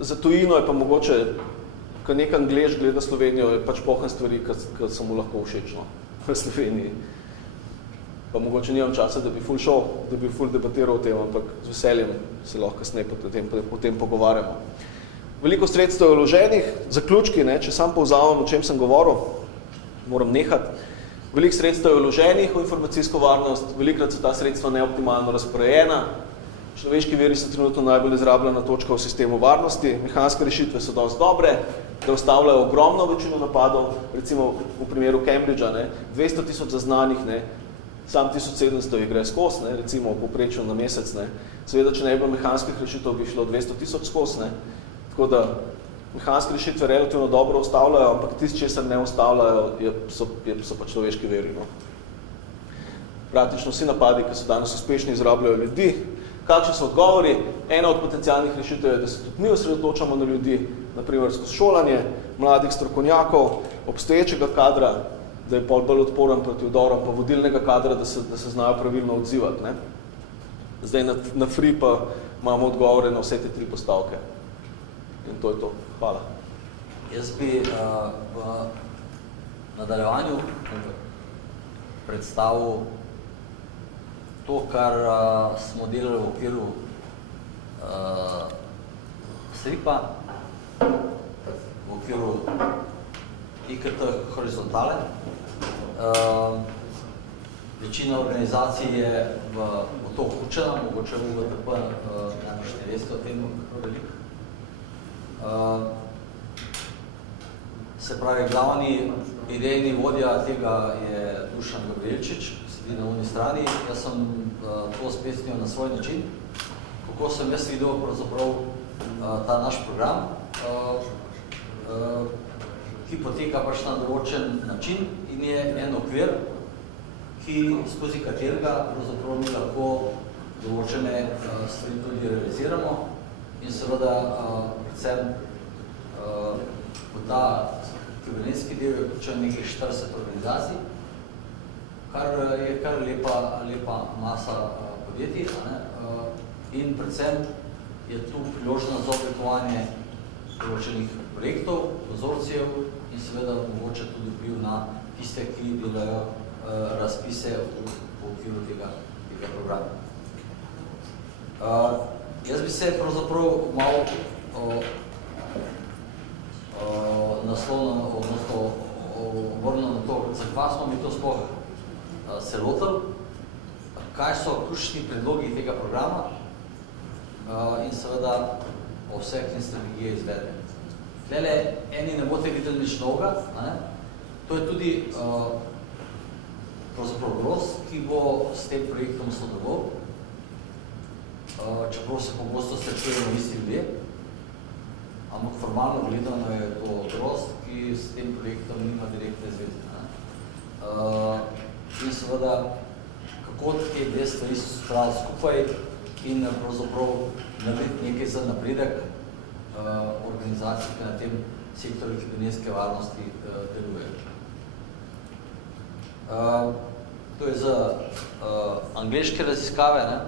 Za tujino je pa mogoče, ko nek Anglež gleda Slovenijo, je pač pohan stvari, ki so mu lahko všečno v Sloveniji. Pa mogoče nimam časa, da bi ful šel, da bi ful debatiral o tem, ampak z veseljem se lahko kasneje o tem pogovarjamo. Veliko sredstev je vloženih, zaključki, ne, če sam povzamem, o čem sem govoril, moram nehati. Veliko sredstev je vloženih v informacijsko varnost, velikrat so ta sredstva neoptimalno razporejena, človeški viri so trenutno najbolj izrabljena točka v sistemu varnosti, mehanske rešitve so dosti dobre, da ustavljajo ogromno večino napadov, recimo v primeru Cambridgea, ne, 200 000 zaznanih, ne, sam 1700 jih gre skozi, ne, recimo v povprečju na mesec, ne. Seveda, če ne bi bilo mehanskih rešitev, bi šlo 200 000 skozi, ne. Tako da mehanske rešitve relativno dobro ustavljajo, ampak tisti, česar ne ustavljajo, so pa človeški viri, no. Praktično vsi napadi, ki so danes uspešni, izrabljajo ljudi. Kakšni so odgovori? Ena od potencialnih rešitev je, da se tudi mi osredotočamo na ljudi, na primer skozi šolanje mladih strokovnjakov, obstoječega kadra, da je pol bolj odporen proti vdorom, pa vodilnega kadra, da se znajo pravilno odzivati. Ne? Zdaj na free pa imamo odgovore na vse te 3 postavke. In to je to. Hvala. Jaz bi v nadaljevanju predstavil to, kar smo delali v okviru SRIP-a, v okviru IKT horizontale. Večina organizacij je v to vključena, mogoče v UGTP, najbolj ne veste o tem, kako veliko. Se pravi, glavni idejni vodja tega je Dušan Gabrielčič, sedi na uni strani. Jaz sem to spesnil na svoj način, kako sem jaz videl pravzaprav ta naš program, ki poteka pač na določen način in je en okvir, skozi katerega pravzaprav mi lahko določene stvari tudi realiziramo in seveda predvsem v ta kibernetski del je vključen nekih 40 organizacij, kar je kar lepa masa podjetij, in predvsem je tu priložnost za oblikovanje določenih projektov, konzorcijev in seveda mogoče tudi vpliv na tiste, ki delajo razpise v okviru tega programa. Jaz bi se pravzaprav malo naslovno, odnosno obrnil na to, zakaj smo mi to sploh se lotili, kaj so ključni predlogi tega programa in seveda o vseh in strategije izvedbe. Tlele eni ne boste videli nič novega, to je tudi pravzaprav Gros, ki bo s tem projektom sodeloval, čeprav se pogosto srečujemo isti ljudje, ampak formalno gledano je to Gros, ki s tem projektom nima direktne zveze. In seveda, kako te dve stvari so spravili skupaj in pravzaprav narediti nekaj za napredek organizacij, ki na tem sektorju kibernetske varnosti delujejo. To je za angleške raziskave.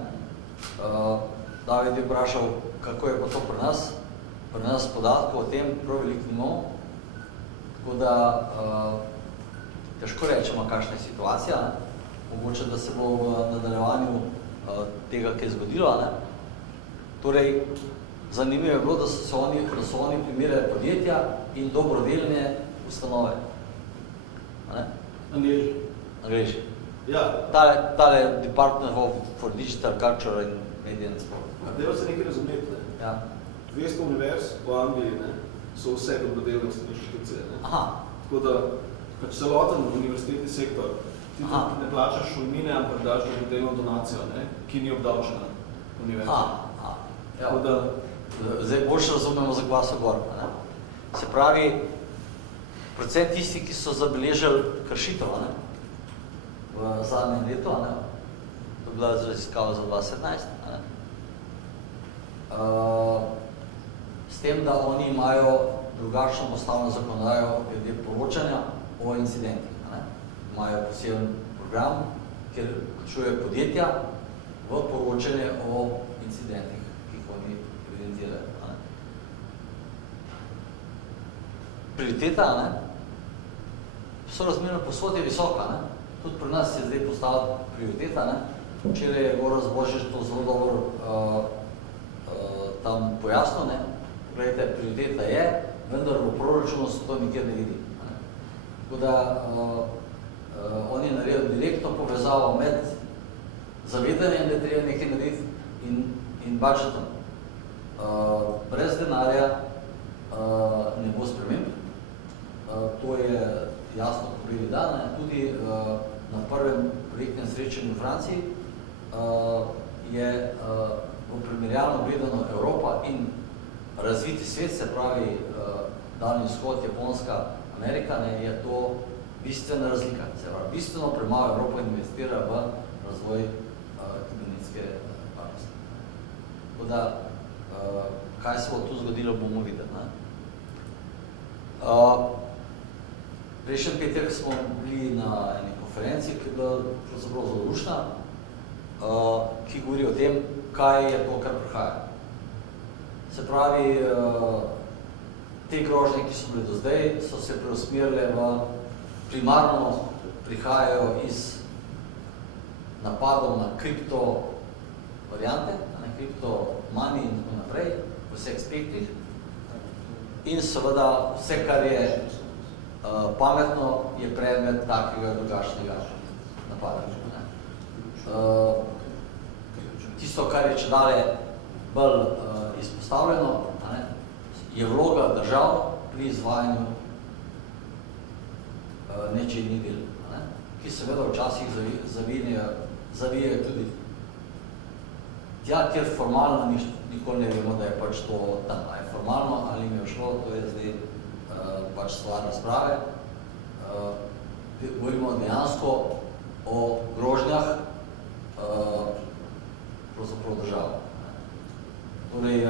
David je vprašal, kako je pa to pri nas. Pri nas podatkov o tem prav veliko nimamo, tako da težko rečemo, kakšna je situacija. Mogoče, da se bo v nadaljevanju tega kaj zgodilo. Torej, zanimivo je bilo, da so oni primerjali podjetja in dobrodelne ustanove. Angleži. Ja. Tale Department for Digital Culture and Media and Sport. Deva se nekaj razumeti. Ja. 200 univerz v Angliji so vse dobrodelne inštitucije. Tako da celoten univerzitetni sektor, ti ne plačaš šolnine, ampak daš dobrodelno donacijo, ki ni obdavčena univerza. Zdaj boljše razumemo, za kva so gor. Se pravi, predvsem tisti, ki so zabeležili kršitev v zadnjem letu, to je bila raziskava za 2017, s tem, da oni imajo drugačno postavno zakonodajo glede poročanja o incidentih. Imajo poseben program, kjer vključuje podjetja v poročanje o incidentih, ki jih oni evidentirajo. Prioriteta, so razmerno posod je visoka. Tudi pri nas je zdaj postala prioriteta. Včeraj je Gorazd Božič to zelo dobro tam pojasnil. Gledajte, prioriteta je, vendar v proračunu se to nikjer ne vidi. Tako da oni naredijo direktno povezavo med zavedanjem, da je treba nekaj narediti in budžetom. Brez denarja ne bo sprememb. To je jasno povedali dan. Tudi na prvem projektnem srečanju v Franciji je v primerjalno gledano Evropa in razviti svet, se pravi Daljni vzhod, Japonska, Amerika, je to bistvena razlika. Se pravi, bistveno premalo Evropa investira v razvoj kibernetske varnosti. Tako da, kaj se bo tu zgodilo, bomo videli. Prejšnji petek smo bili na eni konferenci, ki je bila pravzaprav zelo luštna, ki govori o tem, kaj je to, kar prihaja. Se pravi, te grožnje, ki so bile do zdaj, so se preusmerile v primarno prihajajo iz napadov na kripto variante, na kripto money in tako naprej, v vseh spektrih. In seveda vse, kar je pametno, je predmet takega drugačnega napada. Tisto, kar je čedalje bolj izpostavljeno, je vloga držav pri izvajanju nečednih del, ki seveda včasih zavijajo tudi tja, kjer formalno nikoli ne vemo, da je pač to tam. A je formalno ali mi je šlo, to je zdaj pač stvar razprave. Govorimo dejansko o grožnjah pravzaprav držav. Torej,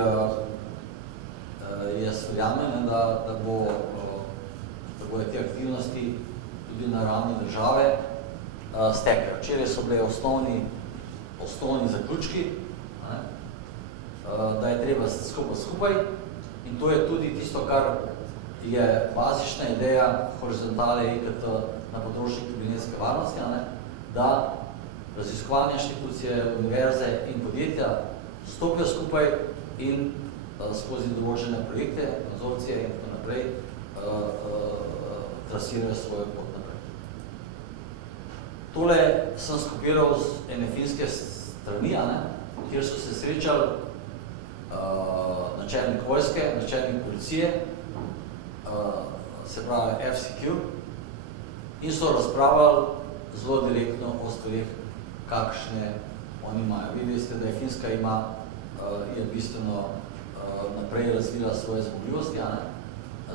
jaz verjamem, da bojo te aktivnosti tudi na ravni države stekle. Včeraj so bile osnovni zaključki, da je treba skupaj in to je tudi tisto, kar je bazična ideja horizontale IKT na področju kibernetske varnosti, da raziskovalne inštitucije, univerze in podjetja stopijo skupaj in skozi določene projekte, konzorcije in tako naprej trasirajo svojo pot naprej. Tole sem skopiral z ene finske strani, kjer so se srečali načelnik vojske, načelnik policije, se pravi FCQ, in so razpravljali zelo direktno o stvarih, kakšne oni imajo. Videli ste, da je Finska je bistveno naprej razvila svoje zmogljivosti,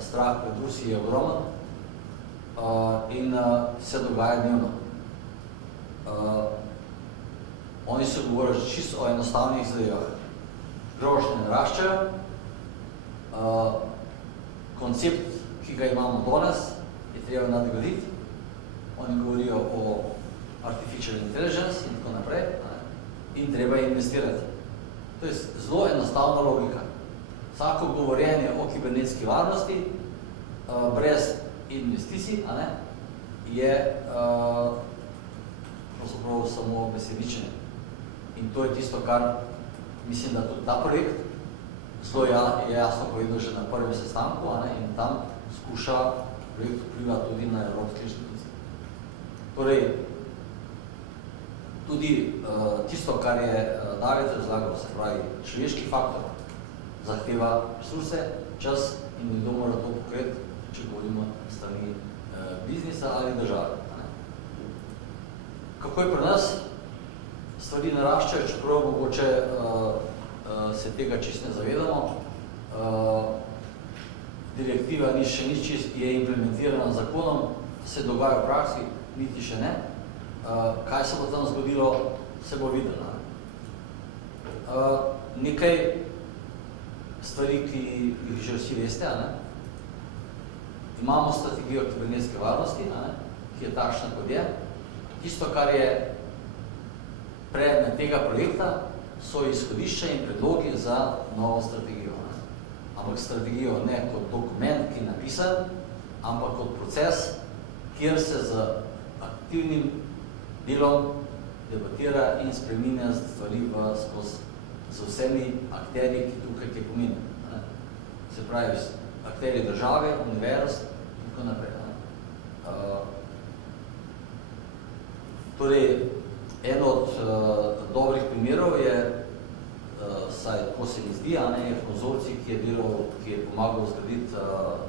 strah pred Rusiji je ogromen in se dogaja dnevno. Oni so govorili čisto o enostavnih zadevah. Grožnje naraščajo, koncept, ki ga imamo danes, je treba nadgraditi. Oni govorijo o artificial intelligence in tako naprej in treba investirati. To je zelo enostavna logika. Vsako govorjenje o kibernetski varnosti brez investicij je pravzaprav samo besedičenje. In to je tisto, kar mislim, da tudi ta projekt zelo je jasno povedal že na prvem sestanku in tam skuša projekt vplivati tudi na evropske inštitucije. Torej, tudi tisto, kar je David razlagal, se pravi človeški faktor, zahteva resurse, čas in nekdo mora to pokriti, če govorimo strani biznisa ali države. Kako je pri nas? Stvari naraščajo, čeprav mogoče se tega čisto ne zavedamo. Direktiva še ni čist, je implementirana z zakonom, se dogaja v praksi, niti še ne. Kaj se bo tam zgodilo, se bo videlo. Nekaj stvari, ki jih že vsi veste. Imamo strategijo kibernetske varnosti, ki je takšna, kot je. Tisto, kar je predmet tega projekta, so izhodišča in predlogi za novo strategijo. Ampak strategijo ne kot dokument, ki je napisan, ampak kot proces, kjer se z aktivnim delom debatira in spreminja stvari z vsemi akterji, ki tukaj kaj pomeni. Se pravi, akterji države, univerz in tako naprej. Torej, en od dobrih primerov je, saj tako se mi zdi, je konzorcij, ki je pomagal zgraditi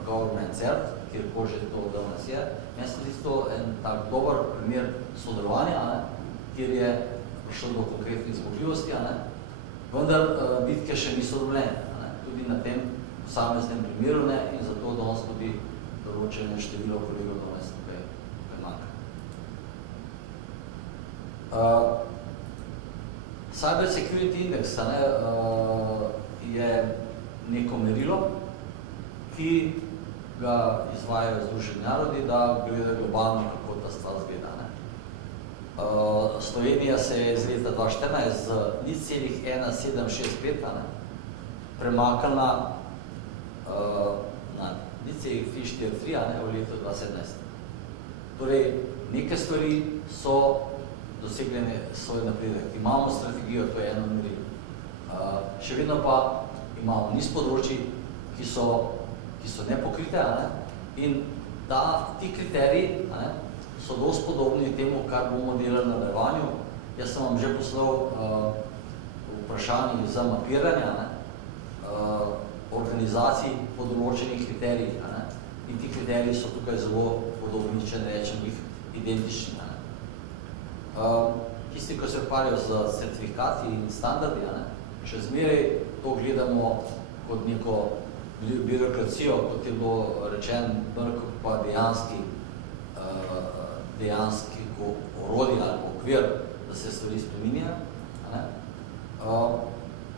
Government CERT, kjer že to danes je. Meni se zdi to en tak dober primer sodelovanja, kjer je prišlo do konkretnih zmogljivosti, vendar bitke še niso dobljene. Tudi na tem posameznem primeru ne, in zato danes tudi določene število kolegov danes tukaj manjka. Cyber Security Index je neko merilo, ki ga izvajajo Združeni narodi, da gledajo globalno, kako ta stvar zgleda. Slovenija se je iz leta 2014 z 0,1765 premaknila na 0,343 v letu 2017. Torej, neke stvari so dosegljene svoj napredek. Imamo strategijo, to je eno merilo. Še vedno pa imamo niz področji, ki so nepokrite, in ti kriteriji so dosti podobni temu, kar bomo delali na nadaljevanju. Jaz sem vam že poslal vprašanje za mapiranje organizacij po določenih kriterijih. In ti kriteriji so tukaj zelo podobni, če ne rečem jih identični. Tisti, ko se ukvarjajo z certifikati in standardi, še zmeraj to gledamo kot neko birokracijo, kot je bilo rečen, pa dejanski orodje ali okvir, da se stvari spreminjajo.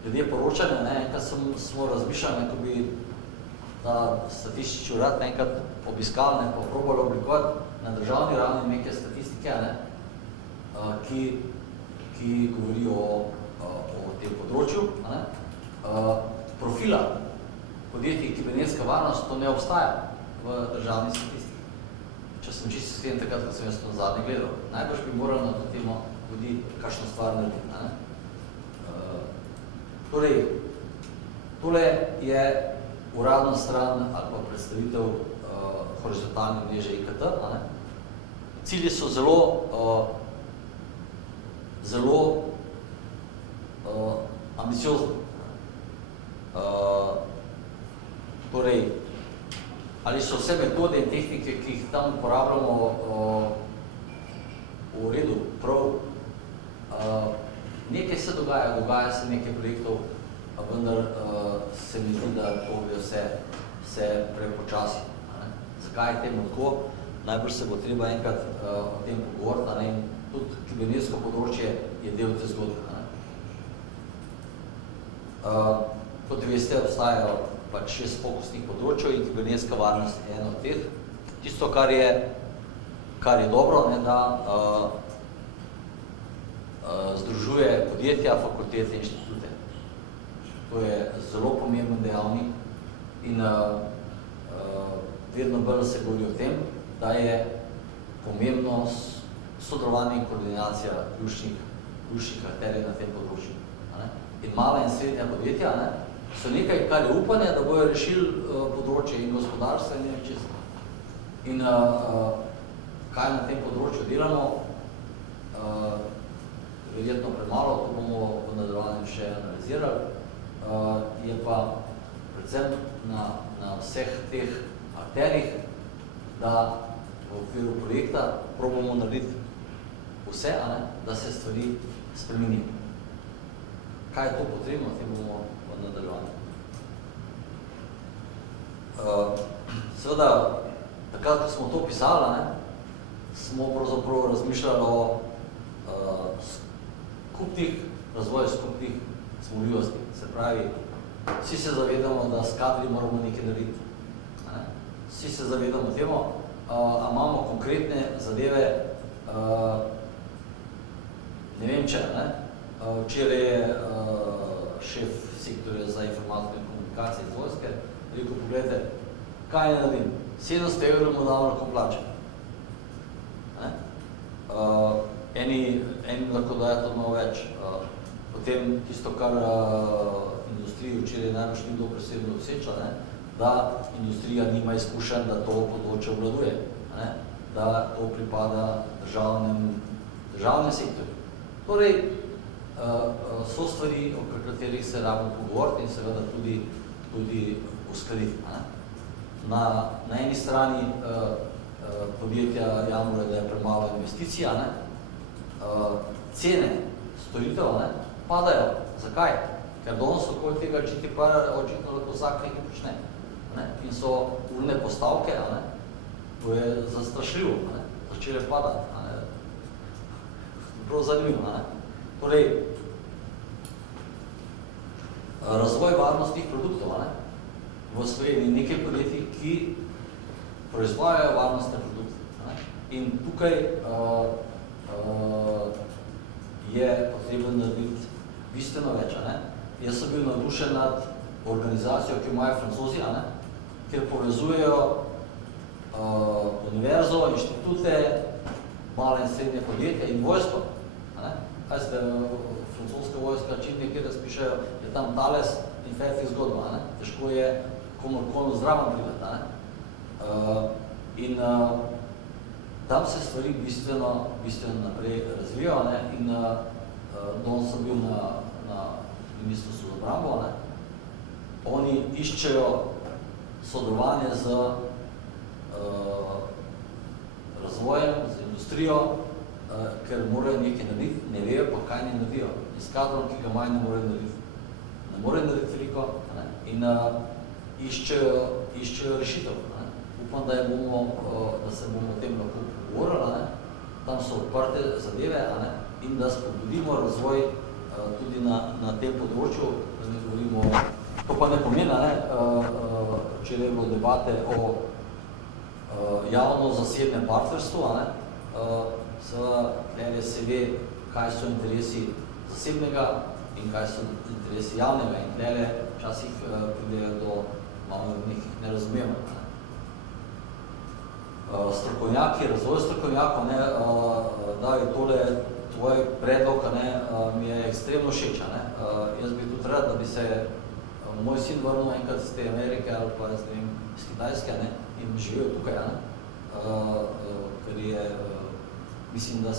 Glede poročanja, enkrat smo razmišljali, ko bi ta statistični urad enkrat obiskali, pa probali oblikovati na državni ravni neke statistike, ki govorijo o tem področju. Profila podjetij kibernetska varnost, to ne obstaja v državni statistiki. Če sem čisto iskren takrat, ko sem jaz to nazadnje gledal. Najbrž bi morali na to temo voditi kakšno stvar narediti. Torej, tole je uradna stran ali pa predstavitev horizontalne mreže IKT. Cilji so zelo ambiciozni. Torej, ali so vse metode in tehnike, ki jih tam uporabljamo, v redu, prav. Nekaj se dogaja se nekaj projektov, vendar se mi zdi, da to gre vse prepočasi. Zakaj je temu tako? Najbolj se bo treba enkrat o tem pogovoriti, in tudi kibernetsko področje je del te zgodbe. Kot veste, obstajajo pač 6 fokusnih področjev in kibernetska varnost je eno od teh. Tisto, kar je dobro, da združuje podjetja, fakultete in inštitute. To je zelo pomemben dejavnik in vedno bolj se govori o tem, da je pomembno sodelovanje in koordinacija ključnih akterjev na tem področju. In mala in srednja podjetja so nekaj, kar je upanje, da bojo rešili področje in gospodarstva in nečisto. In kaj na tem področju delamo, verjetno premalo, to bomo v nadaljevanju še analizirali, je pa predvsem na vseh teh akterjih, da v okviru projekta probamo narediti vse, da se stvari spremeni. Kaj je to potrebno, tem bomo v nadaljevanju. Seveda, takrat, ko smo to pisali, smo pravzaprav razmišljali o razvoju skupnih zmogljivosti. Se pravi, vsi se zavedamo, da s kadri moramo nekaj narediti. Vsi se zavedamo temu, a imamo konkretne zadeve, ne vem če, včeraj je šef sektorja za informatiko in komunikacije iz vojske rekel, pogledajte, kaj ne naredim? 700 evrov mu damo lahko plače. Eni lahko dajo to malo več. Potem tisto, kar industriji včeraj najbolj ni bilo presebno vseča, da industrija nima izkušenj, da to področje obvladuje, da to pripada državnem sektorju. Torej, so stvari, o katerih se rabimo pogovoriti in seveda tudi uskladiti. Na eni strani podjetja jamrajo, da je premalo investicija, cene storitev padajo. Zakaj? Ker danes okoli tega GDPR očitno lahko vsak nekaj počne. In so urne postavke, to je zastrašljivo, začele padati. Prav zanimivo. Torej, razvoj varnostnih produktov v Sloveniji nekaj podjetij, ki proizvajajo varnostne produkte. In tukaj je potreben narediti bistveno več. Jaz sem bil navdušen nad organizacijo, ki imajo Francozi, kjer povezujejo univerzo, inštitute, male in srednje podjetje in vojsko. Kaj ste, francoska vojska, čim nekaj razpišajo, je tam Thales in fertih zgodba. Težko je komorkoli zraven pridati. In tam se stvari bistveno naprej razvijajo. In danes sem bil na Ministrstvu za obrambo. Oni iščejo sodelovanje z razvojem, z industrijo, ker morajo nekaj narediti, ne vejo pa, kaj ne naredijo. In s kadrom, ki ga imajo, ne morejo narediti. Ne morejo narediti veliko in iščejo rešitev. Upam, da se bomo o tem lahko pogovorili. Tam so odprte zadeve in da spodbudimo razvoj tudi na tem področju. Ne govorimo, to pa ne pomeni, če je bilo debate o javno-zasebnem partnerstvu, seveda se ve, kaj so interesi zasebnega in kaj so interesi javnega in tlele včasih pridejo do malo nekih nerazumevanj. Strokovnjaki, razvoj strokovnjakov, da je tole tvoj predlog, mi je ekstremno všeč. Jaz bi tudi rad, da bi se moj sin vrnil enkrat iz te Amerike ali pa iz Kitajske in živel tukaj, ker je, mislim, da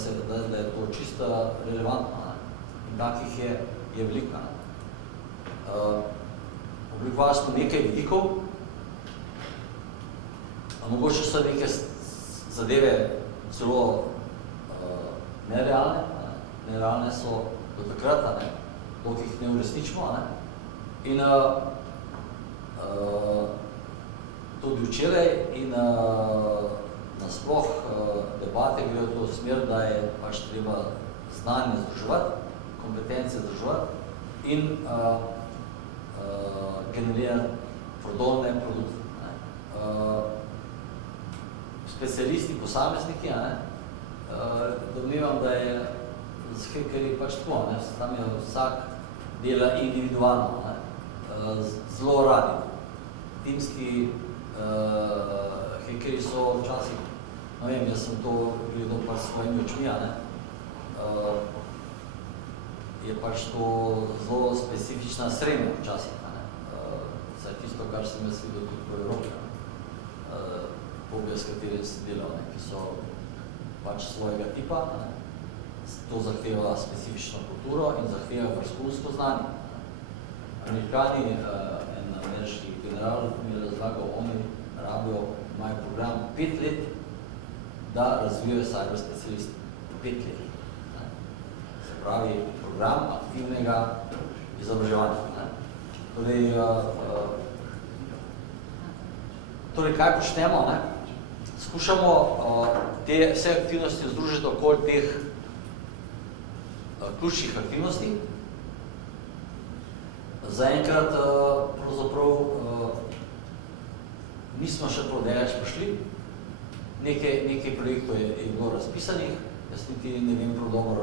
je to čisto relevantno in takih je veliko. Oblikovali smo nekaj vidikov, mogoče so neke zadeve celo nerealne, nerealne so do takrat, dokaj jih ne uresničimo. In tudi včeraj in nasploh debate gre v to smer, da je pač treba znanje združevati, kompetence združevati in generirati prodolne produkte. Specialisti, posamezniki, domnevam, da je z hekerji pač tako, tam je vsak dela individualno, zelo radi. Timski hekerji so včasih, ne vem, jaz sem to gledal pač s svojimi očmi, je pač to zelo specifična srednja včasih, vsaj tisto, kar sem jaz videl tudi po Evropi, pogled, s katerim sem delal, ki so pač svojega tipa, to zahteva specifično kulturo in zahteva vrhunsko znanje. Američani, en ameriški general mi je razlagal, oni rabijo, imajo program 5 let, da razvijajo cyber specialisti. 5 let. Se pravi, program aktivnega izobraževanja. Torej, kaj počnemo? Skušamo te vse aktivnosti združiti okoli teh ključnih aktivnosti. Zaenkrat pravzaprav nismo še prodelač prišli. Nekaj projektov je bilo razpisanih, jaz niti ne vem prav dobro,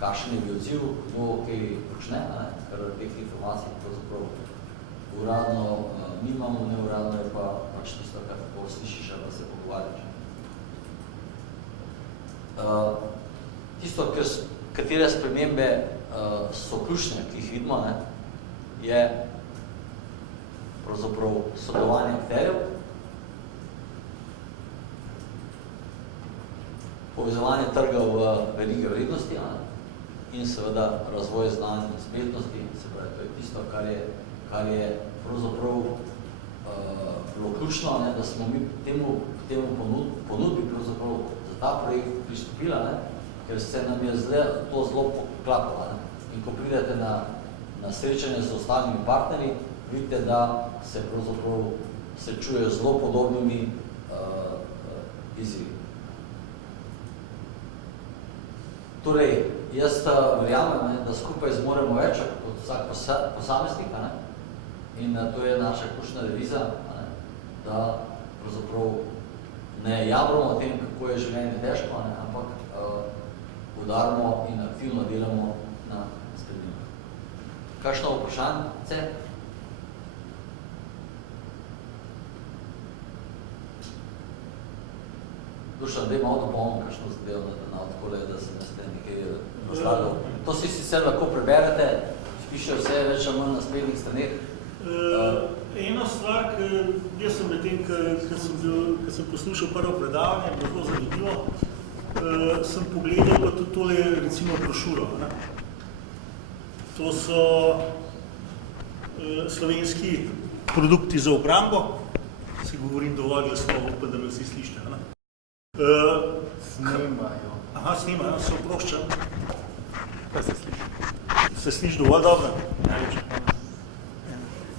kakšen je bil odziv, kdo kaj počne, ker teh informacij pravzaprav uradno nimamo, neuradno je pa pač tisto, kar tako slišiš, ali pa se pogovarjaš. Tisto, katere spremembe so ključne, ki jih vidimo, je pravzaprav sodelovanje akterjev, povezovanje trga v verige vrednosti in seveda razvoj znanja in spretnosti, se pravi, to je tisto, kar je pravzaprav bilo ključno, da smo mi temu ponudbi pravzaprav za ta projekt pristopili, ker se nam je to zelo poklapalo. In ko pridete na srečanje z ostalimi partnerji, vidite, da se pravzaprav srečujejo zelo podobnimi izzivi. Torej, jaz verjamem, da skupaj zmoremo več kot vsak posameznik, in to je naša ključna deviza, da pravzaprav ne jabramo o tem, kako je življenje težko, ne, ampak udarimo in aktivno delamo na spremembah. Kakšno vprašanje? Dušan, da malo dopolnim, kakšno zadevo na odkole, da se ne ste nekaj razlagal. To si sicer lahko preberete, piše vse več ali manj na spletnih straneh. Ena stvar, jaz sem med tem, ko sem poslušal prvo predavanje, je bilo zelo zanimivo, sem pogledal pa tudi tole, recimo, brošuro. Ne? To so slovenski produkti za obrambo, si govorim dovolj glasno, upam, da me vsi slišite. Ne? Snimajo. Aha, snimajo, se oproščam. Kaj se sliši? Se sliši dovolj dobro?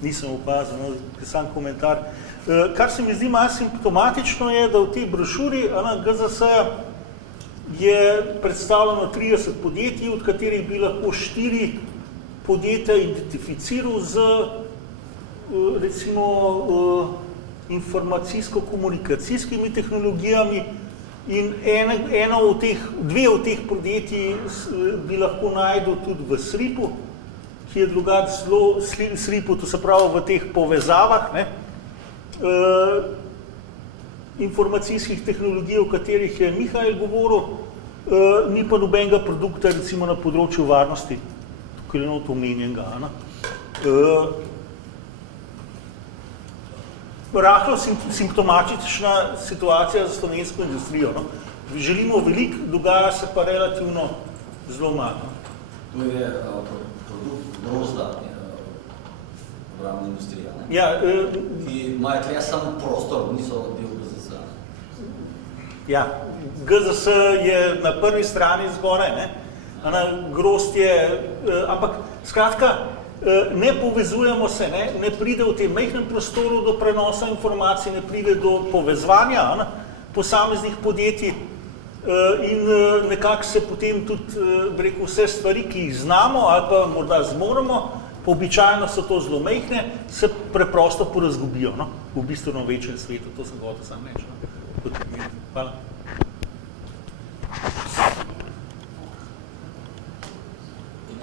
Nisem opazil, no, sam komentar. Kar se mi zdi malo simptomatično je, da v tej brošuri GZS je predstavljeno 30 podjetij, od katerih bi lahko 4 podjetja identificiral z recimo informacijsko-komunikacijskimi tehnologijami in dve od teh podjetij bi lahko najdel tudi v SRIP-u, ki je drugače zelo SRIP-u, to se pravi v teh povezavah, ne, informacijskih tehnologij, o katerih je Mihajl govoril, ni pa nobenega produkta, recimo na področju varnosti, tukaj je not omenjenega. Rahlo simptomatična situacija za slovensko industrijo. No? Želimo veliko, dogaja se pa relativno zelo malo. To je produkt grozda obrambne industrije, ne? Ja, ki imajo tle samo prostor, niso del GZS. Ja, GZS je na prvi strani zgoraj, ne? Grozd je, ampak skratka, ne povezujemo se, ne pride v tem majhnem prostoru do prenosa informacij, ne pride do povezovanja posameznih podjetij in nekako se potem tudi, rekel, vse stvari, ki jih znamo ali pa morda zmoremo, pa običajno so to zelo majhne, se preprosto porazgubijo, no? V bistveno večjem svetu, to sem hotel sam reči. No? Hvala.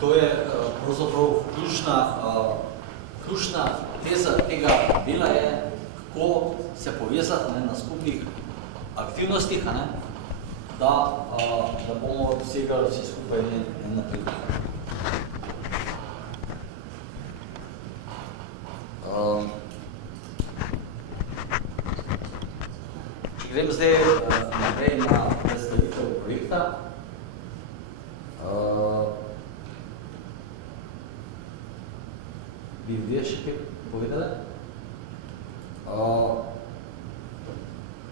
To je pravzaprav ključna teza tega dela je, kako se povezati na skupnih aktivnostih, da bomo dosegali vsi skupaj en napredek. Če grem zdaj naprej na predstavitev projekta, bi ljudje še kaj povedali.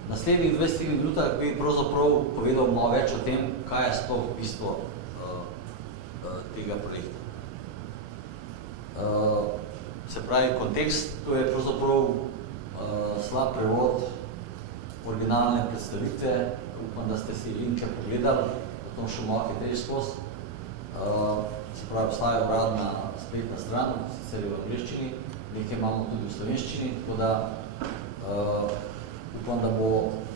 Naslednjih 20 minutah bi pravzaprav povedal malo več o tem, kaj je sploh bistvo tega projekta. Se pravi, kontekst, to je pravzaprav slab prevod originalne predstavitve. Upam, da ste si linke pogledali, potem še malo hitreje skozi. Se pravi, obstaja uradna spletna stran, sicer je v angleščini, nekaj imamo tudi v slovenščini, tako da upam,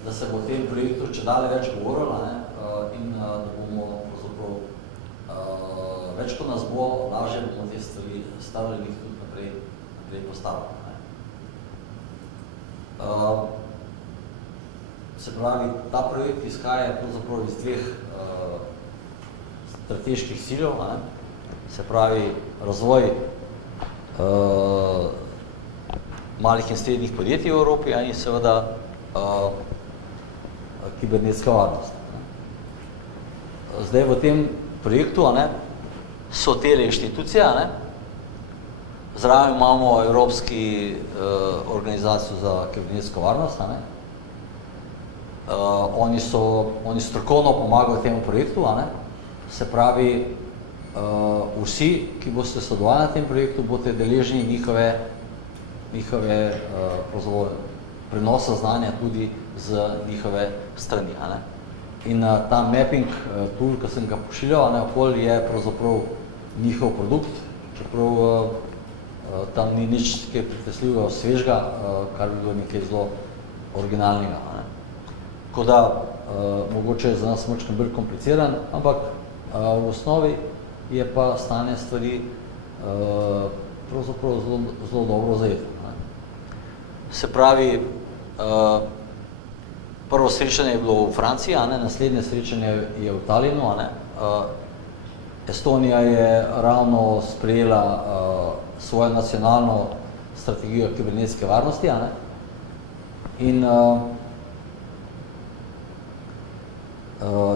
da se bo o tem projektu čedalje več govorilo in da bomo pravzaprav več, ko nas bo, lažje bomo te stvari stavili in jih tudi naprej postavili. Se pravi, ta projekt izhaja pravzaprav iz dveh strateških ciljev, se pravi razvoj malih in srednjih podjetij v Evropi in seveda kibernetska varnost. Zdaj v tem projektu so tele inštitucije, zraven imamo Evropski organizacijo za kibernetsko varnost, oni strokovno pomagajo temu projektu, se pravi, vsi, ki boste sodelovali na tem projektu, boste deležni njihove prenosa znanja tudi z njihove strani. In ta mapping tool, ki sem ga pošiljal, okoli je pravzaprav njihov produkt, čeprav tam ni nič kaj pretresljivega svežega, kar bi bilo nekaj zelo originalnega. Ne. Tako da mogoče je za nas močno bolj kompliciran, ampak v osnovi je pa stanje stvari pravzaprav zelo dobro zajeto. Ne. Se pravi, prvo srečanje je bilo v Franciji, a ne, naslednje srečanje je v Talinu. A ne. Estonija je ravno sprejela svojo nacionalno strategijo kibernetske varnosti, a ne, in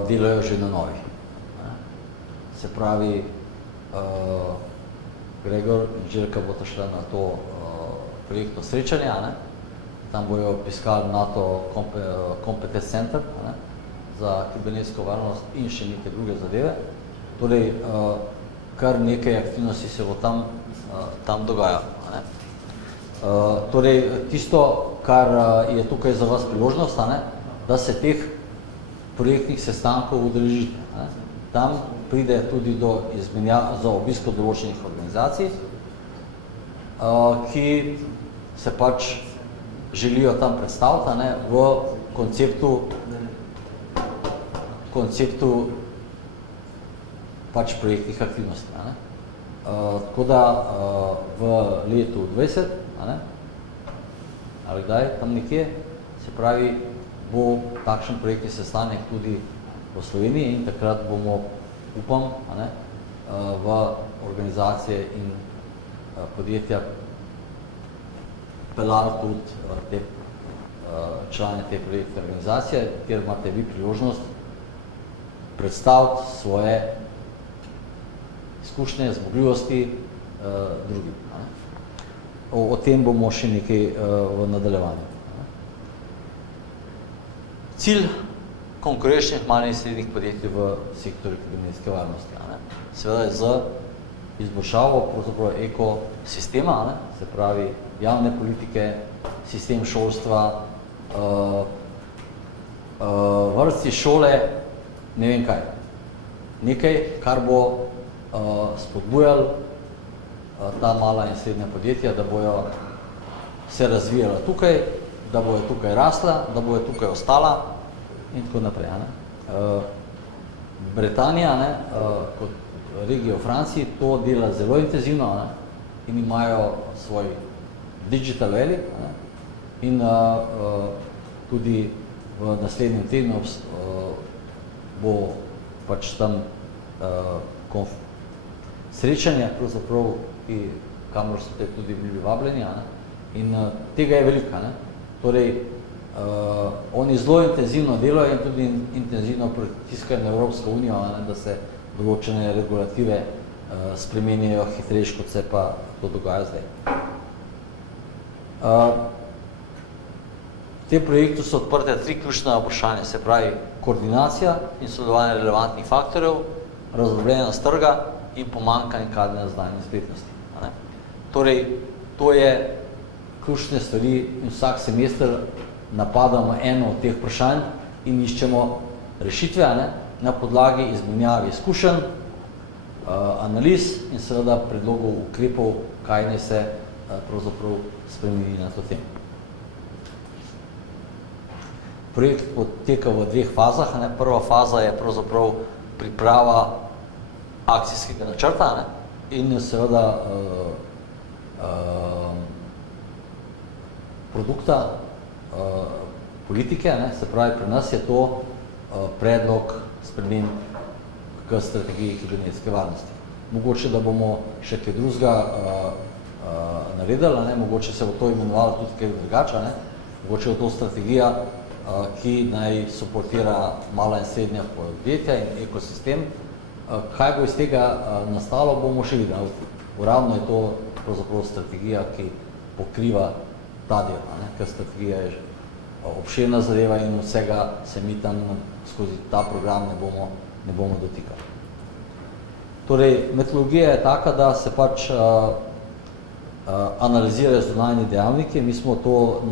delajo že na novi. Se pravi, Gregor in Željka bosta šla na to projektno srečanje, a ne? Tam bojo obiskali NATO Competence Center, a ne? Za kibernetsko varnost in še neke druge zadeve. Torej, kar nekaj aktivnosti se bo tam dogaja. A ne? Torej, tisto, kar je tukaj za vas priložnost, a ne? Da se teh projektnih sestankov udeležite. Tam pride tudi do za obisko določenih organizacij, ki se pač želijo tam predstaviti, ne, v konceptu pač projektnih aktivnosti. Ne. Tako da v letu 20, ne, ali kdaj, tam nekje, se pravi, bo takšen projektni sestanek tudi v Sloveniji in takrat bomo, upam, ne, v organizacije in podjetja peljali tudi te člane te projektne organizacije, kjer imate vi priložnost predstaviti svoje izkušnje, zmogljivosti drugim. Ne. O tem bomo še nekaj v nadaljevanju. Cilj konkurenčnih malih in srednjih podjetij v sektorju kibernetske varnosti. Ne. Seveda je z izboljšavo pravzaprav ekosistema, ne, se pravi javne politike, sistem šolstva, vrtci, šole, ne vem kaj. Nekaj, kar bo spodbujalo ta mala in srednja podjetja, da bojo se razvijala tukaj, da bojo tukaj rasla, da bojo tukaj ostala in tako naprej. Ne. Britanija, ne, kot regija v Franciji, to dela zelo intenzivno, ne, in imajo svoj digital valley, ne, in tudi v naslednjem tednu bo pač tam srečanje, pravzaprav, kamor so te tudi bili vabljeni, ne, in tega je velika. Ne. Torej, oni zelo intenzivno delajo in tudi intenzivno pritiskajo na Evropsko unijo, ne, da se določene regulative spremenjajo hitrejš, kot se pa to dogaja zdaj. V tem projektu so odprte 3 ključna vprašanja, se pravi koordinacija in sodelovanje relevantnih faktorjev, razdrobljenost trga in pomanjkanje kadrne znanja in spretnosti. Torej, to je ključne stvari in vsak semester napadamo eno od teh vprašanj in iščemo rešitve, ne, na podlagi izmenjave izkušenj, analiz in seveda predlogov ukrepov, kaj naj se pravzaprav spremeni na to temo. Projekt poteka v 2 fazah. Ne. Prva faza je pravzaprav priprava akcijskega načrta, ne, in seveda produkta, politike, ne, se pravi, pri nas je to predlog sprememb k strategiji kibernetske varnosti. Mogoče, da bomo še kaj drugega naredili, ne, mogoče se bo to imenovalo tudi kaj drugače, ne, mogoče bo to strategija, ki naj suportira mala in srednja podjetja in ekosistem. Kaj bo iz tega nastalo, bomo še videli. Uradno je to pravzaprav strategija, ki pokriva ta del, ne, ker strategija je obširna zadeva in vsega se mi tam skozi ta program ne bomo dotikali. Torej, metodologija je taka, da se pač analizirajo zunanji dejavniki. Mi smo to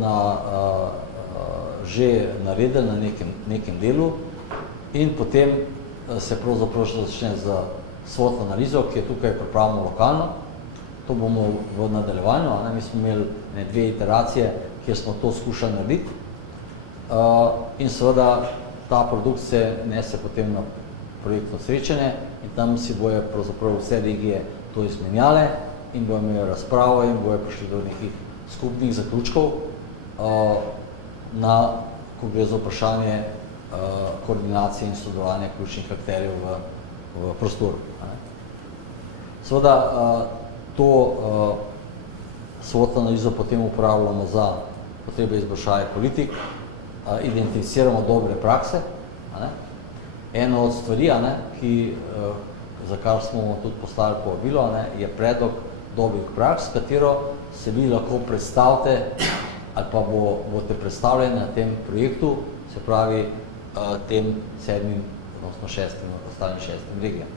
že naredili na nekem delu in potem se pravzaprav začne z SWOT analizo, ki je tukaj pripravljeno lokalno. To bomo v nadaljevanju. Mi smo imeli 2 iteracije, kjer smo to skušali narediti. in seveda ta produkt se nese potem na projektno srečanje in tam si bojo pravzaprav vse regije to izmenjale in bojo imeli razpravo in bojo prišli do nekih skupnih zaključkov, ko gre za vprašanje koordinacije in sodelovanja ključnih akterjev v prostoru. Seveda to SWOT analizo potem uporabljamo za potrebe izboljšave politik, identificiramo dobre prakse. Eno od stvari, za kar smo tudi poslali povabilo, je predlog dobrih praks, katero se vi lahko predstavite ali pa boste predstavljeni na tem projektu, se pravi tem 7, odnosno 6, ostalim 6 regijam.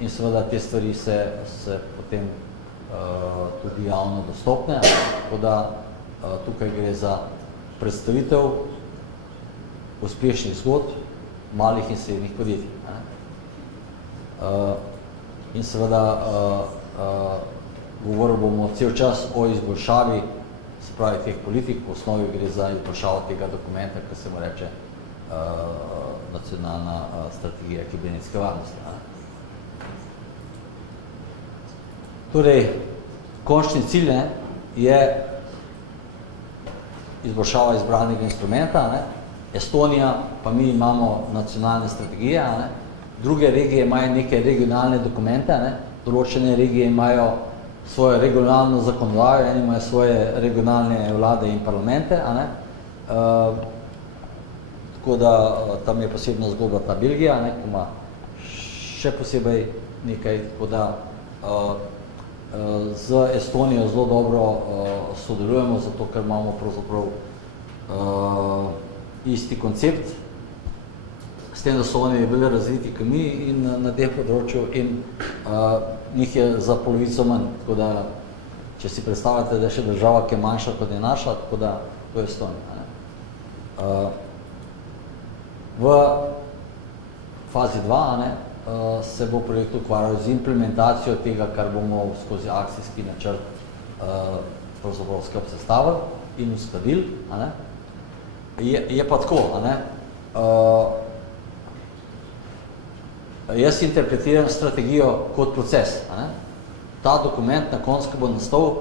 In seveda te stvari se potem tudi javno dostopne, tako da tukaj gre za predstavitev uspešnih zgodb malih in srednjih podjetij. In seveda govoril bomo cel čas o izboljšavi, se pravi teh politik, v osnovi gre za izboljšavo tega dokumenta, ki se mu reče nacionalna strategija kibernetske varnosti. Torej, končni cilj je izboljšava izbranega instrumenta. Estonija, pa mi imamo nacionalne strategije, druge regije imajo neke regionalne dokumente, določene regije imajo svojo regionalno zakonodajo, eni imajo svoje regionalne vlade in parlamente, tako da tam je posebna zgodba ta Belgija, ki ima še posebej nekaj, tako da z Estonijo zelo dobro sodelujemo, zato ker imamo pravzaprav isti koncept, s tem, da so oni bolj razviti kot mi in na tem področju in njih je za polovico manj, tako da, če si predstavljate, da je še država, ki je manjša kot je naša, tako da to je Estonija. V fazi 2 se bo projekt ukvarjal z implementacijo tega, kar bomo skozi akcijski načrt pravzaprav skupaj sestavili in uskladili. Je pa tako, jaz interpretiram strategijo kot proces. Ta dokument na koncu, ki bo nastal,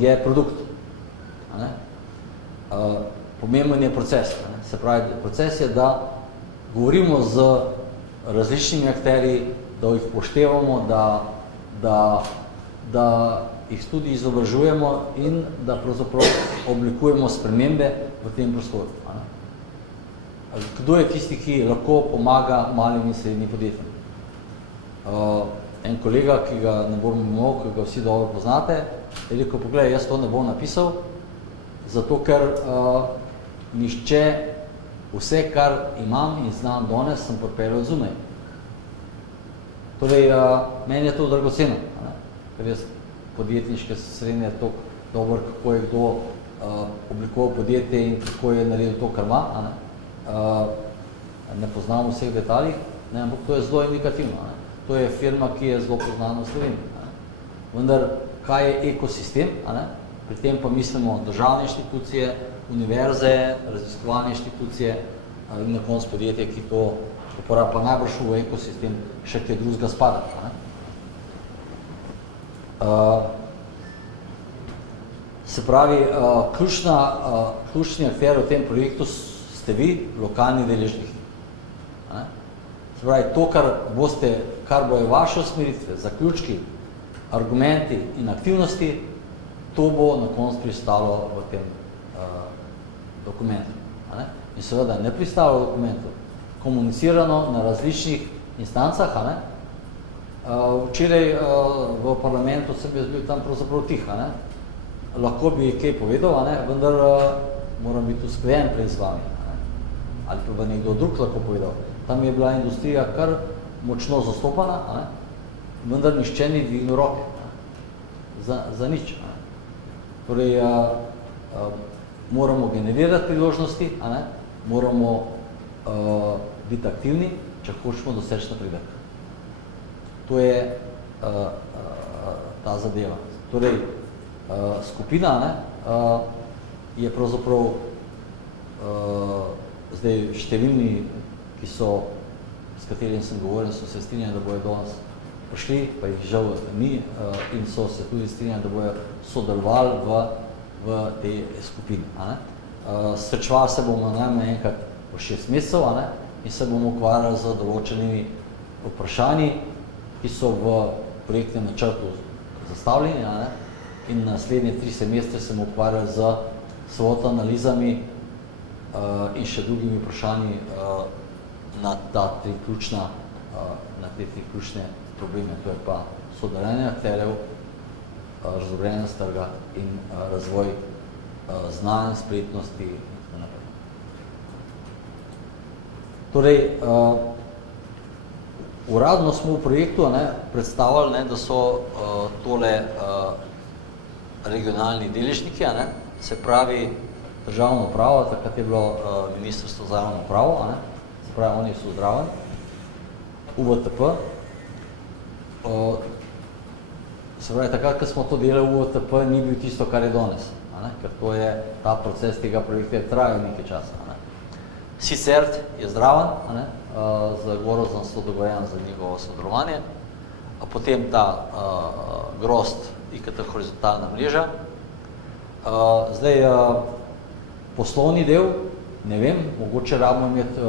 je produkt. Pomemben je proces. Se pravi, proces je, da govorimo z različnimi akterji, da jih poštevamo, da jih tudi izobražujemo in da pravzaprav oblikujemo spremembe v tem prostoru. Kdo je tisti, ki lahko pomaga malim in srednjim podjetjem? En kolega, ki ga ne bom imel, ki ga vsi dobro poznate, je rekel, poglej, jaz to ne bom napisal, zato ker nišče vse, kar imam in znam danes, sem pripeljal zunaj. Torej, meni je to dragoceno, ker jaz podjetniške srednje toliko dobro, kako je kdo oblikoval podjetje in kako je naredil to, kar ima. Ne poznam vseh detaljih, ampak to je zelo indikativno. To je firma, ki je zelo poznana v Sloveniji. Vendar, kaj je ekosistem? Pri tem pa mislimo državne inštitucije, univerze, raziskovalne inštitucije in na koncu podjetje, ki to uporablja, pa najbrž v ekosistem še kaj drugega spada. Se pravi, ključni akter v tem projektu ste vi, lokalni deležniki. Se pravi, to, kar bojo vaše usmeritve, zaključki, argumenti in aktivnosti, to bo na koncu pristalo v tem dokumentu. In seveda ne pristalo v dokumentu, komunicirano na različnih instancah. Včeraj v parlamentu sem bil tam pravzaprav tih. Lahko bi kaj povedal, vendar moram biti usklajen prej z vami. Ali pa nekdo drug lahko povedal. Tam je bila industrija kar močno zastopana, vendar nišče ni dvignil roke. Za nič. Torej, moramo generirati priložnosti, moramo biti aktivni, če hočemo doseči napredek. To je ta zadeva. Torej, skupina je pravzaprav zdaj številni, s katerimi sem govoril, so se strinjali, da bojo danes prišli, pa jih žal ni, in so se tudi strinjali, da bojo sodelovali v tej skupini. Srečevali se bomo najmanj enkrat v 6 mesecev, in se bomo ukvarjali z določenimi vprašanji, ki so v projektnem načrtu zastavljeni, in naslednje 3 semestre se bomo ukvarjali z SWOT analizami in še drugimi vprašanji na te tri ključne probleme, to je pa sodelovanje akterjev, razdrobljenost trga in razvoj znanj, spretnosti in tako naprej. Torej, uradno smo v projektu predstavili, da so tole regionalni deležniki, se pravi državno upravo, takrat je bilo Ministrstvo za javno upravo, se pravi, oni so zraven, UVTP. Se pravi, takrat, ko smo to delali v UVTP, ni bil tisto, kar je danes, ker to je, ta proces tega projekta je trajal nekaj časa. SICERT je zraven, z Gorazom so dogovorjeni za njegovo sodelovanje, potem ta GROZD, IKT horizontalna mreža. Zdaj, poslovni del, ne vem, mogoče rabimo imeti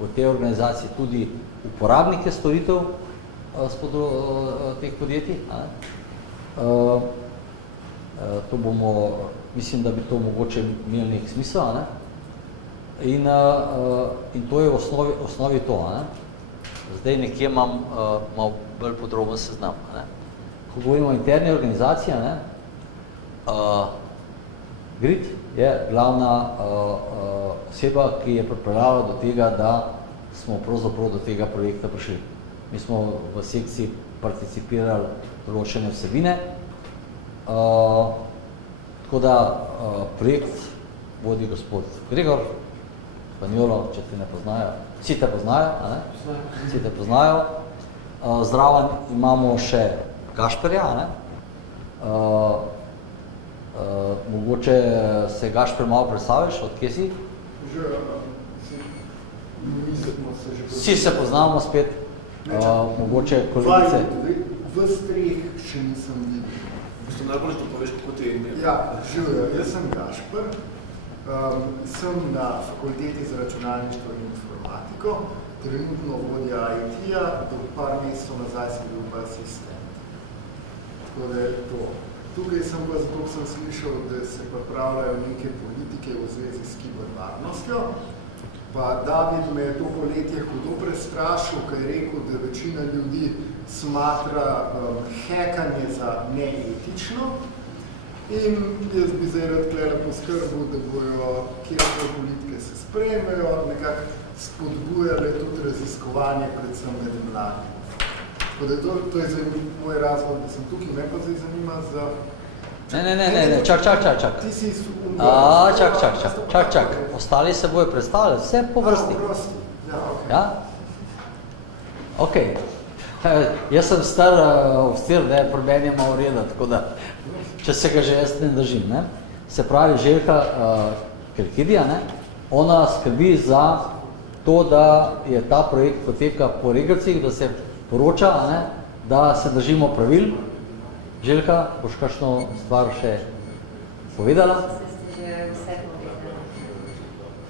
v tej organizaciji tudi uporabnike storitev teh podjetij. To bomo, mislim, da bi to mogoče imeli nek smisel, in to je v osnovi to. Zdaj nekje imam malo bolj podroben seznam. Ko govorimo o interni organizaciji, Grid je glavna oseba, ki je pripeljala do tega, da smo pravzaprav do tega projekta prišli. Mi smo v sekciji participirali določene vsebine, tako da projekt vodi gospod Gregor, Španjolo, če te ne poznajo, vsi te poznajo, vsi te poznajo. Zraven imamo še Gašperja, mogoče se Gašper malo predstaviš, od kje si? Vsi se poznamo spet, mogoče kolegice. V strih še nisem videl. Mislim, najbolj, da poveš, kako ti je ime. Ja, živijo, jaz sem Gašper, sem na fakulteti za računalništvo in informatiko, trenutno vodja IT-ja, do par mesecev nazaj sem bil pa asistent. Tako da je to. Tukaj sem pa zato, sem slišal, da se pripravljajo neke politike v zvezi s kibervarnostjo. Pa David me je to poletje hudo prestrašil, ko je rekel, da večina ljudi smatra hekanje za neetično. In jaz bi zdaj rad tukaj poskrbel, da bojo kjerkoli politike se sprejmejo, nekako spodbujale tudi raziskovanje, predvsem med mladimi. Tako da to je moj razlog, da sem tukaj, me pa zdaj zanima za... Ne, čak. Ti si Čak. Ostali se bojo predstavljati, vse po vrsti. Ja? Ok. Jaz sem star ofstir, da je pri meni malo reda, tako da, če se ga že jaz ne držim. Se pravi, Željka Kelkidija, ona skrbi za to, da je ta projekt poteka po regrcih, da se poroča, da se držimo pravil. Željka, boš kakšno stvar še povedala?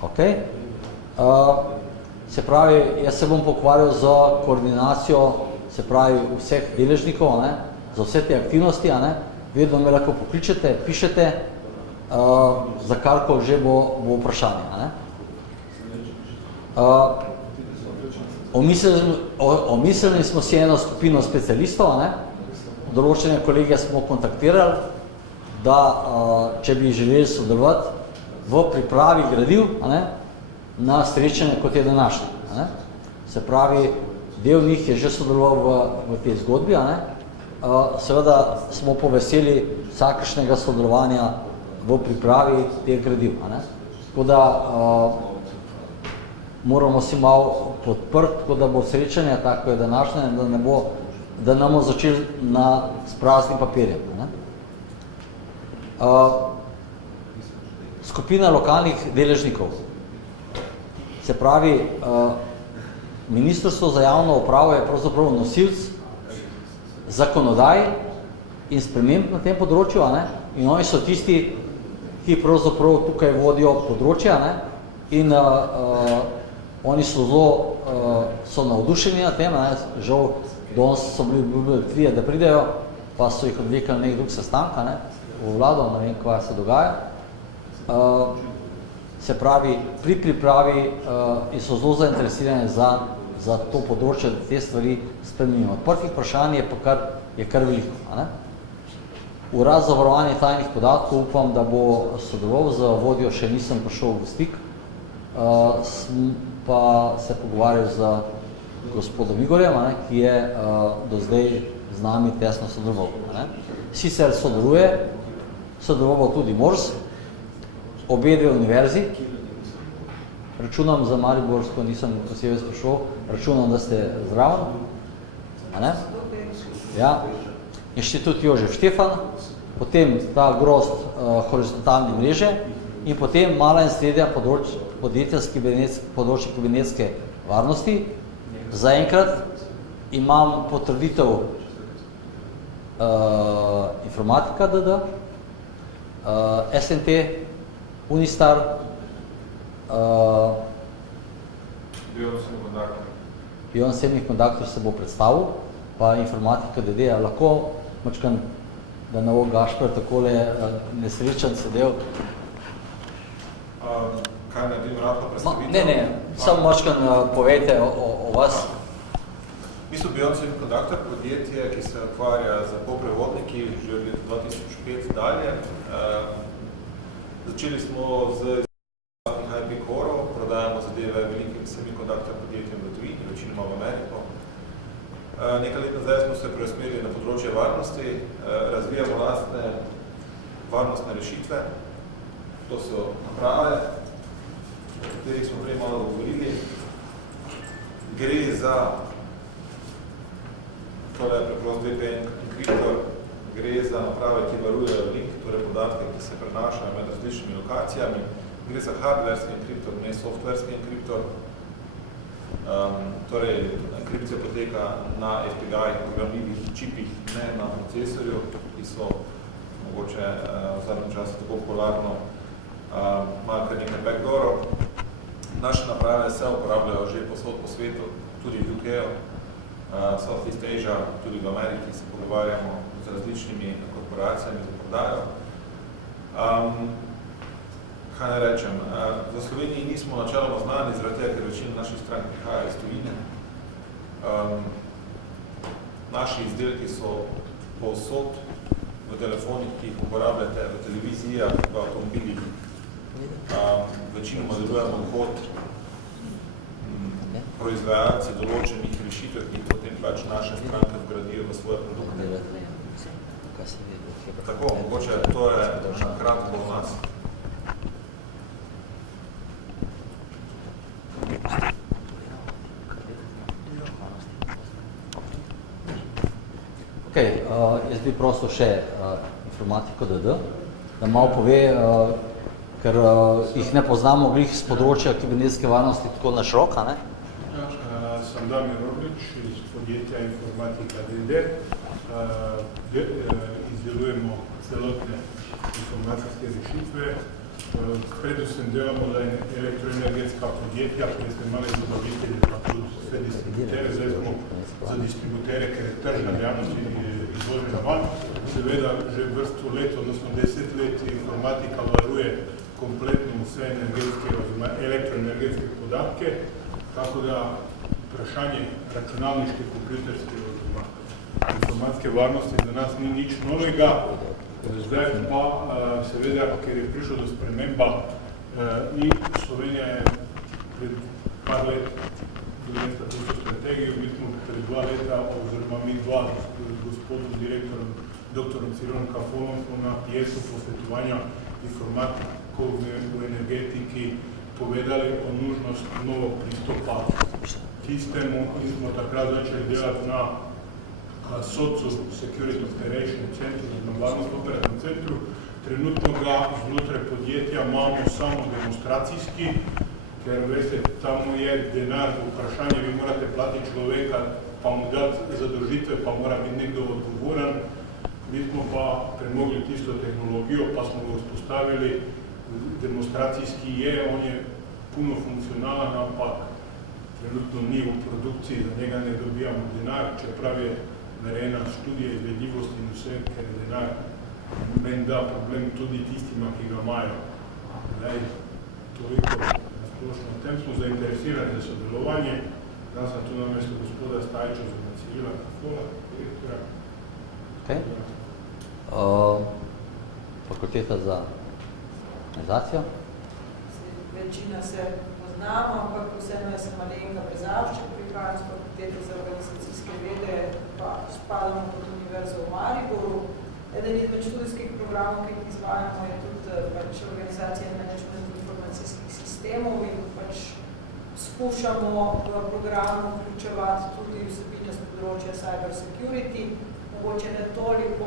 Ok. Se pravi, jaz se bom pokvarjal z koordinacijo, se pravi, vseh deležnikov, za vse te aktivnosti, vedno me lahko pokličete, pišete, za karkoli že bo vprašanje. Omislili smo si eno skupino specialistov, določene kolege smo kontaktirali, da če bi želeli sodelovati v pripravi gradiv na srečanje, kot je današnje. Se pravi, del njih je že sodeloval v tej zgodbi, seveda smo poveseli vsakršnega sodelovanja v pripravi teh gradiv. Tako da moramo si malo podprti, tako da bo srečanje, tako je današnje, da ne bomo začeli s praznim papirjem. skupina lokalnih deležnikov. Se pravi, Ministrstvo za javno upravo je pravzaprav nosilc zakonodaj in sprememb na tem področju, a ne? In oni so tisti, ki pravzaprav tukaj vodijo področja, ne? In oni so zelo so navdušeni na tem, ne? Žal, danes so bili trije, da pridejo, pa so jih odvekali nek drug sestanka, ne? V vlado, ne vem, kaj se dogaja. Se pravi, pri pripravi in so zelo zainteresirani za to področje, da te stvari spremenimo. Odprtih vprašanj je kar veliko, a ne? Urad za varovanje tajnih podatkov, upam, da bo sodeloval z vodjo, še nisem prišel v stik, pa se pogovarjal z gospodom Igorjem, ki je do zdaj z nami tesno sodeloval. Sicer sodeloval tudi MORS, obe dve univerzi, računam za Mariborsko, nisem posebej sprašal, računam, da ste zraven, a ne? Ja. Inštitut Jožef Štefan, potem ta grozd horizontalne mreže in potem mala in srednja podjetja z področja kibernetske varnosti. Zaenkrat imam potrditev Informatika DD, SNT, Unistar, Bion Semikondaktor se bo predstavil, pa Informatika DD, lahko mačkan, da ne bo Gašper takole nesrečen sedel. Kaj naredim rahlo predstavitev? Ne, samo mačkan povejte o vas. Mi smo Bion Semikondaktor, podjetje, ki se ukvarja z polprevodniki že od leta 2005 dalje. Začeli smo z IP Core-ov, prodajamo zadeve velikim semikondaktor podjetjem v tujini, večinoma v Ameriko. Nekaj let nazaj smo se preusmerili na področje varnosti, razvijamo lastne varnostne rešitve. To so naprave, o katerih smo prej malo govorili. Gre za tole preprost VPN enkriptor, gre za naprave, ki varujejo link, torej podatke, ki se prenašajo med različnimi lokacijami. Gre za hardverski enkriptor, ne softverski enkriptor. Torej, enkripcija poteka na FPGA programljivih čipih, ne na procesorju, ki so mogoče v zadnjem času tako popularno imajo kar nekaj backdoorov. Naše naprave se uporabljajo že povsod po svetu, tudi v UK-u, Southeast Asia, tudi v Ameriki se pogovarjamo z različnimi korporacijami za prodajo. Kaj ne rečem, v Sloveniji nismo načeloma znani, zaradi tega, ker večina naših strank prihaja iz tujine. Naši izdelki so povsod v telefonih, ki jih uporabljate, v televizijah, v avtomobilih. Večinoma delujemo kot proizvajalci določenih rešitev, ki potem pač naše stranke vgradijo v svoje produkte. Tako, mogoče to je na kratko v nas. Jaz bi prosil še Informatiko DD, da malo pove, ker jih ne poznamo glih z področja kibernetske varnosti tako na široko, ne? Sem Damir Roglič iz podjetja Informatika DD. Izdelujemo celotne informacijske rešitve. Predvsem delamo za elektroenergetska podjetja, ki smo imeli dobavitelje, pa tudi vse distributere. Zdaj smo za distributere, ker je tržna dejavnost izvožena van. Seveda že vrsto let, odnosno 10 let, informatika varuje kompletno vse energetske oziroma elektroenergetske podatke, tako da vprašanje računalniške, kompjuterske oziroma informatske varnosti za nas ni nič novega. Zdaj pa seveda, ker je prišlo do sprememba in Slovenija je pred par let donesla tisto strategijo, mi smo pred 2 leta, oziroma mi dva s gospodom direktorom, doktorom Cirilom Kafonom, smo na jesu posvetovanja informatikov v energetiki povedali o nužnost novog pristopa sistemu in smo takrat začeli delati na SOC-u, Security Operation Centru, na varnost operativnem centru, Trenutno ga znotraj podjetja imamo samo demonstracijski, ker veste, tam je denar, vprašanje, vi morate platiti človeka, pa mu dati zadolžitve, pa mora biti nekdo odgovoren. Mi smo pa premogli tisto tehnologijo, pa smo ga vzpostavili. Demonstracijski je, on je puno funkcionalen, ampak trenutno ni v produkciji, za njega ne dobijamo denar, čeprav je narejena študija izvedljivosti in vse, ker je denar menda problem tudi tistima, ki ga imajo. Toliko nasplošno. O tem smo zainteresirani za sodelovanje. Danes sem tu na mesto gospoda Stajča za Cirila Kafola, direktora. Okay. Fakulteta za organizacijo. Večina se poznamo, ampak vseeno je se Malenka Brezavšček, prihajam z Fakultete za organizacijske vede, pa spadamo pod Univerzo v Mariboru. Eden izmed študijskih programov, ki jih izvajamo, je tudi organizacija in management informacijskih sistemov in skušamo v programu vključevati tudi vsebine z področja cyber security, mogoče ne toliko,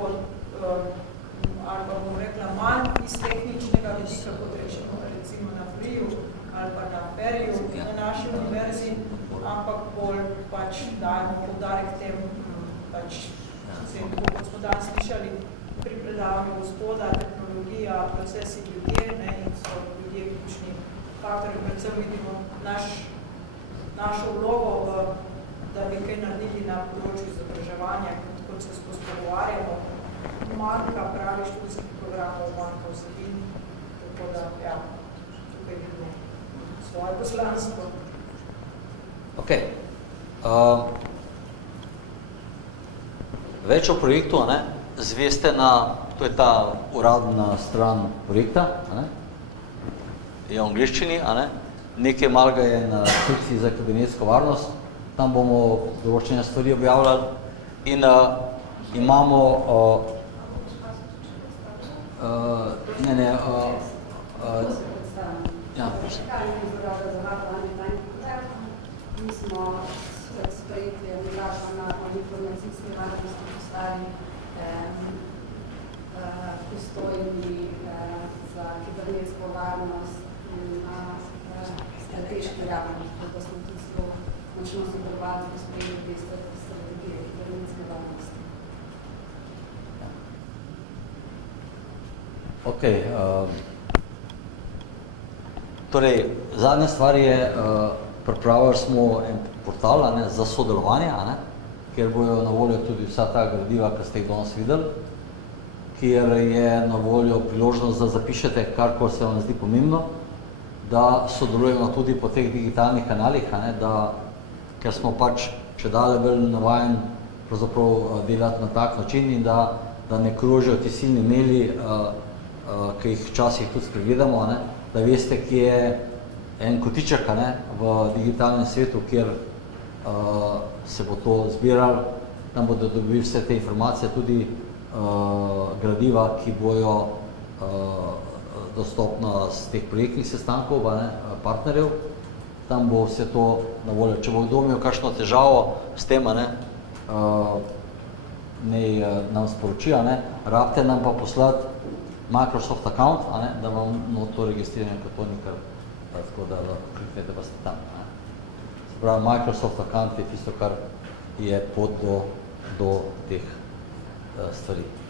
ali pa bom rekla, manj iz tehničnega vidika, kot rečemo recimo na FRIU ali pa na FERIU na naši univerzi, ampak bolj dajemo poudarek tem, kot smo danes slišali pri predavanju gospoda, tehnologija, procesi ljudje, in so ljudje ključni faktori, predvsem vidimo našo vlogo, da bi kaj naredili na področju izobraževanja, kot se spogovarjamo, manjka pravi študijskih programov, manjka vsebin, tako da, tukaj vidimo svoje poslanstvo. Ok. Več o projektu, zveste na, to je ta uradna stran projekta, je v angliščini, nekaj malega je na sekciji za kibernetsko varnost, tam bomo določene stvari objavljali in imamo Mi smo sprejeti na informacijski varnosti postali pristojni za kibernetsko varnost na strateški ravni, da smo tudi močno sodelovali v sprejeti strategije kibernetske varnosti. Ok. Torej, zadnja stvar je, pripravili smo en portal za sodelovanje, kjer bojo na voljo tudi vsa ta gradiva, ki ste jih danes videli, kjer je na voljo priložnost, da zapišete, karkoli se vam zdi pomembno, da sodelujemo tudi po teh digitalnih kanalih, ker smo če dalje bolj navajen pravzaprav delati na tak način in da ne krožijo ti silni maili, ki jih včasih tudi spregledamo, da veste, kje je en kotiček v digitalnem svetu, kjer se bo to zbiralo, tam bodo dobili vse te informacije, tudi gradiva, ki bojo dostopna z teh projektnih sestankov, partnerjev. Tam bo vse to na voljo. Če bo kdo imel kakšno težavo s tem, naj nam sporoči, rabite nam pa poslati Microsoft account, da vam to registriram kot to nikar, tako da kliknete pa ste tam. Se pravi, Microsoft account je tisto, kar je pot do teh stvari.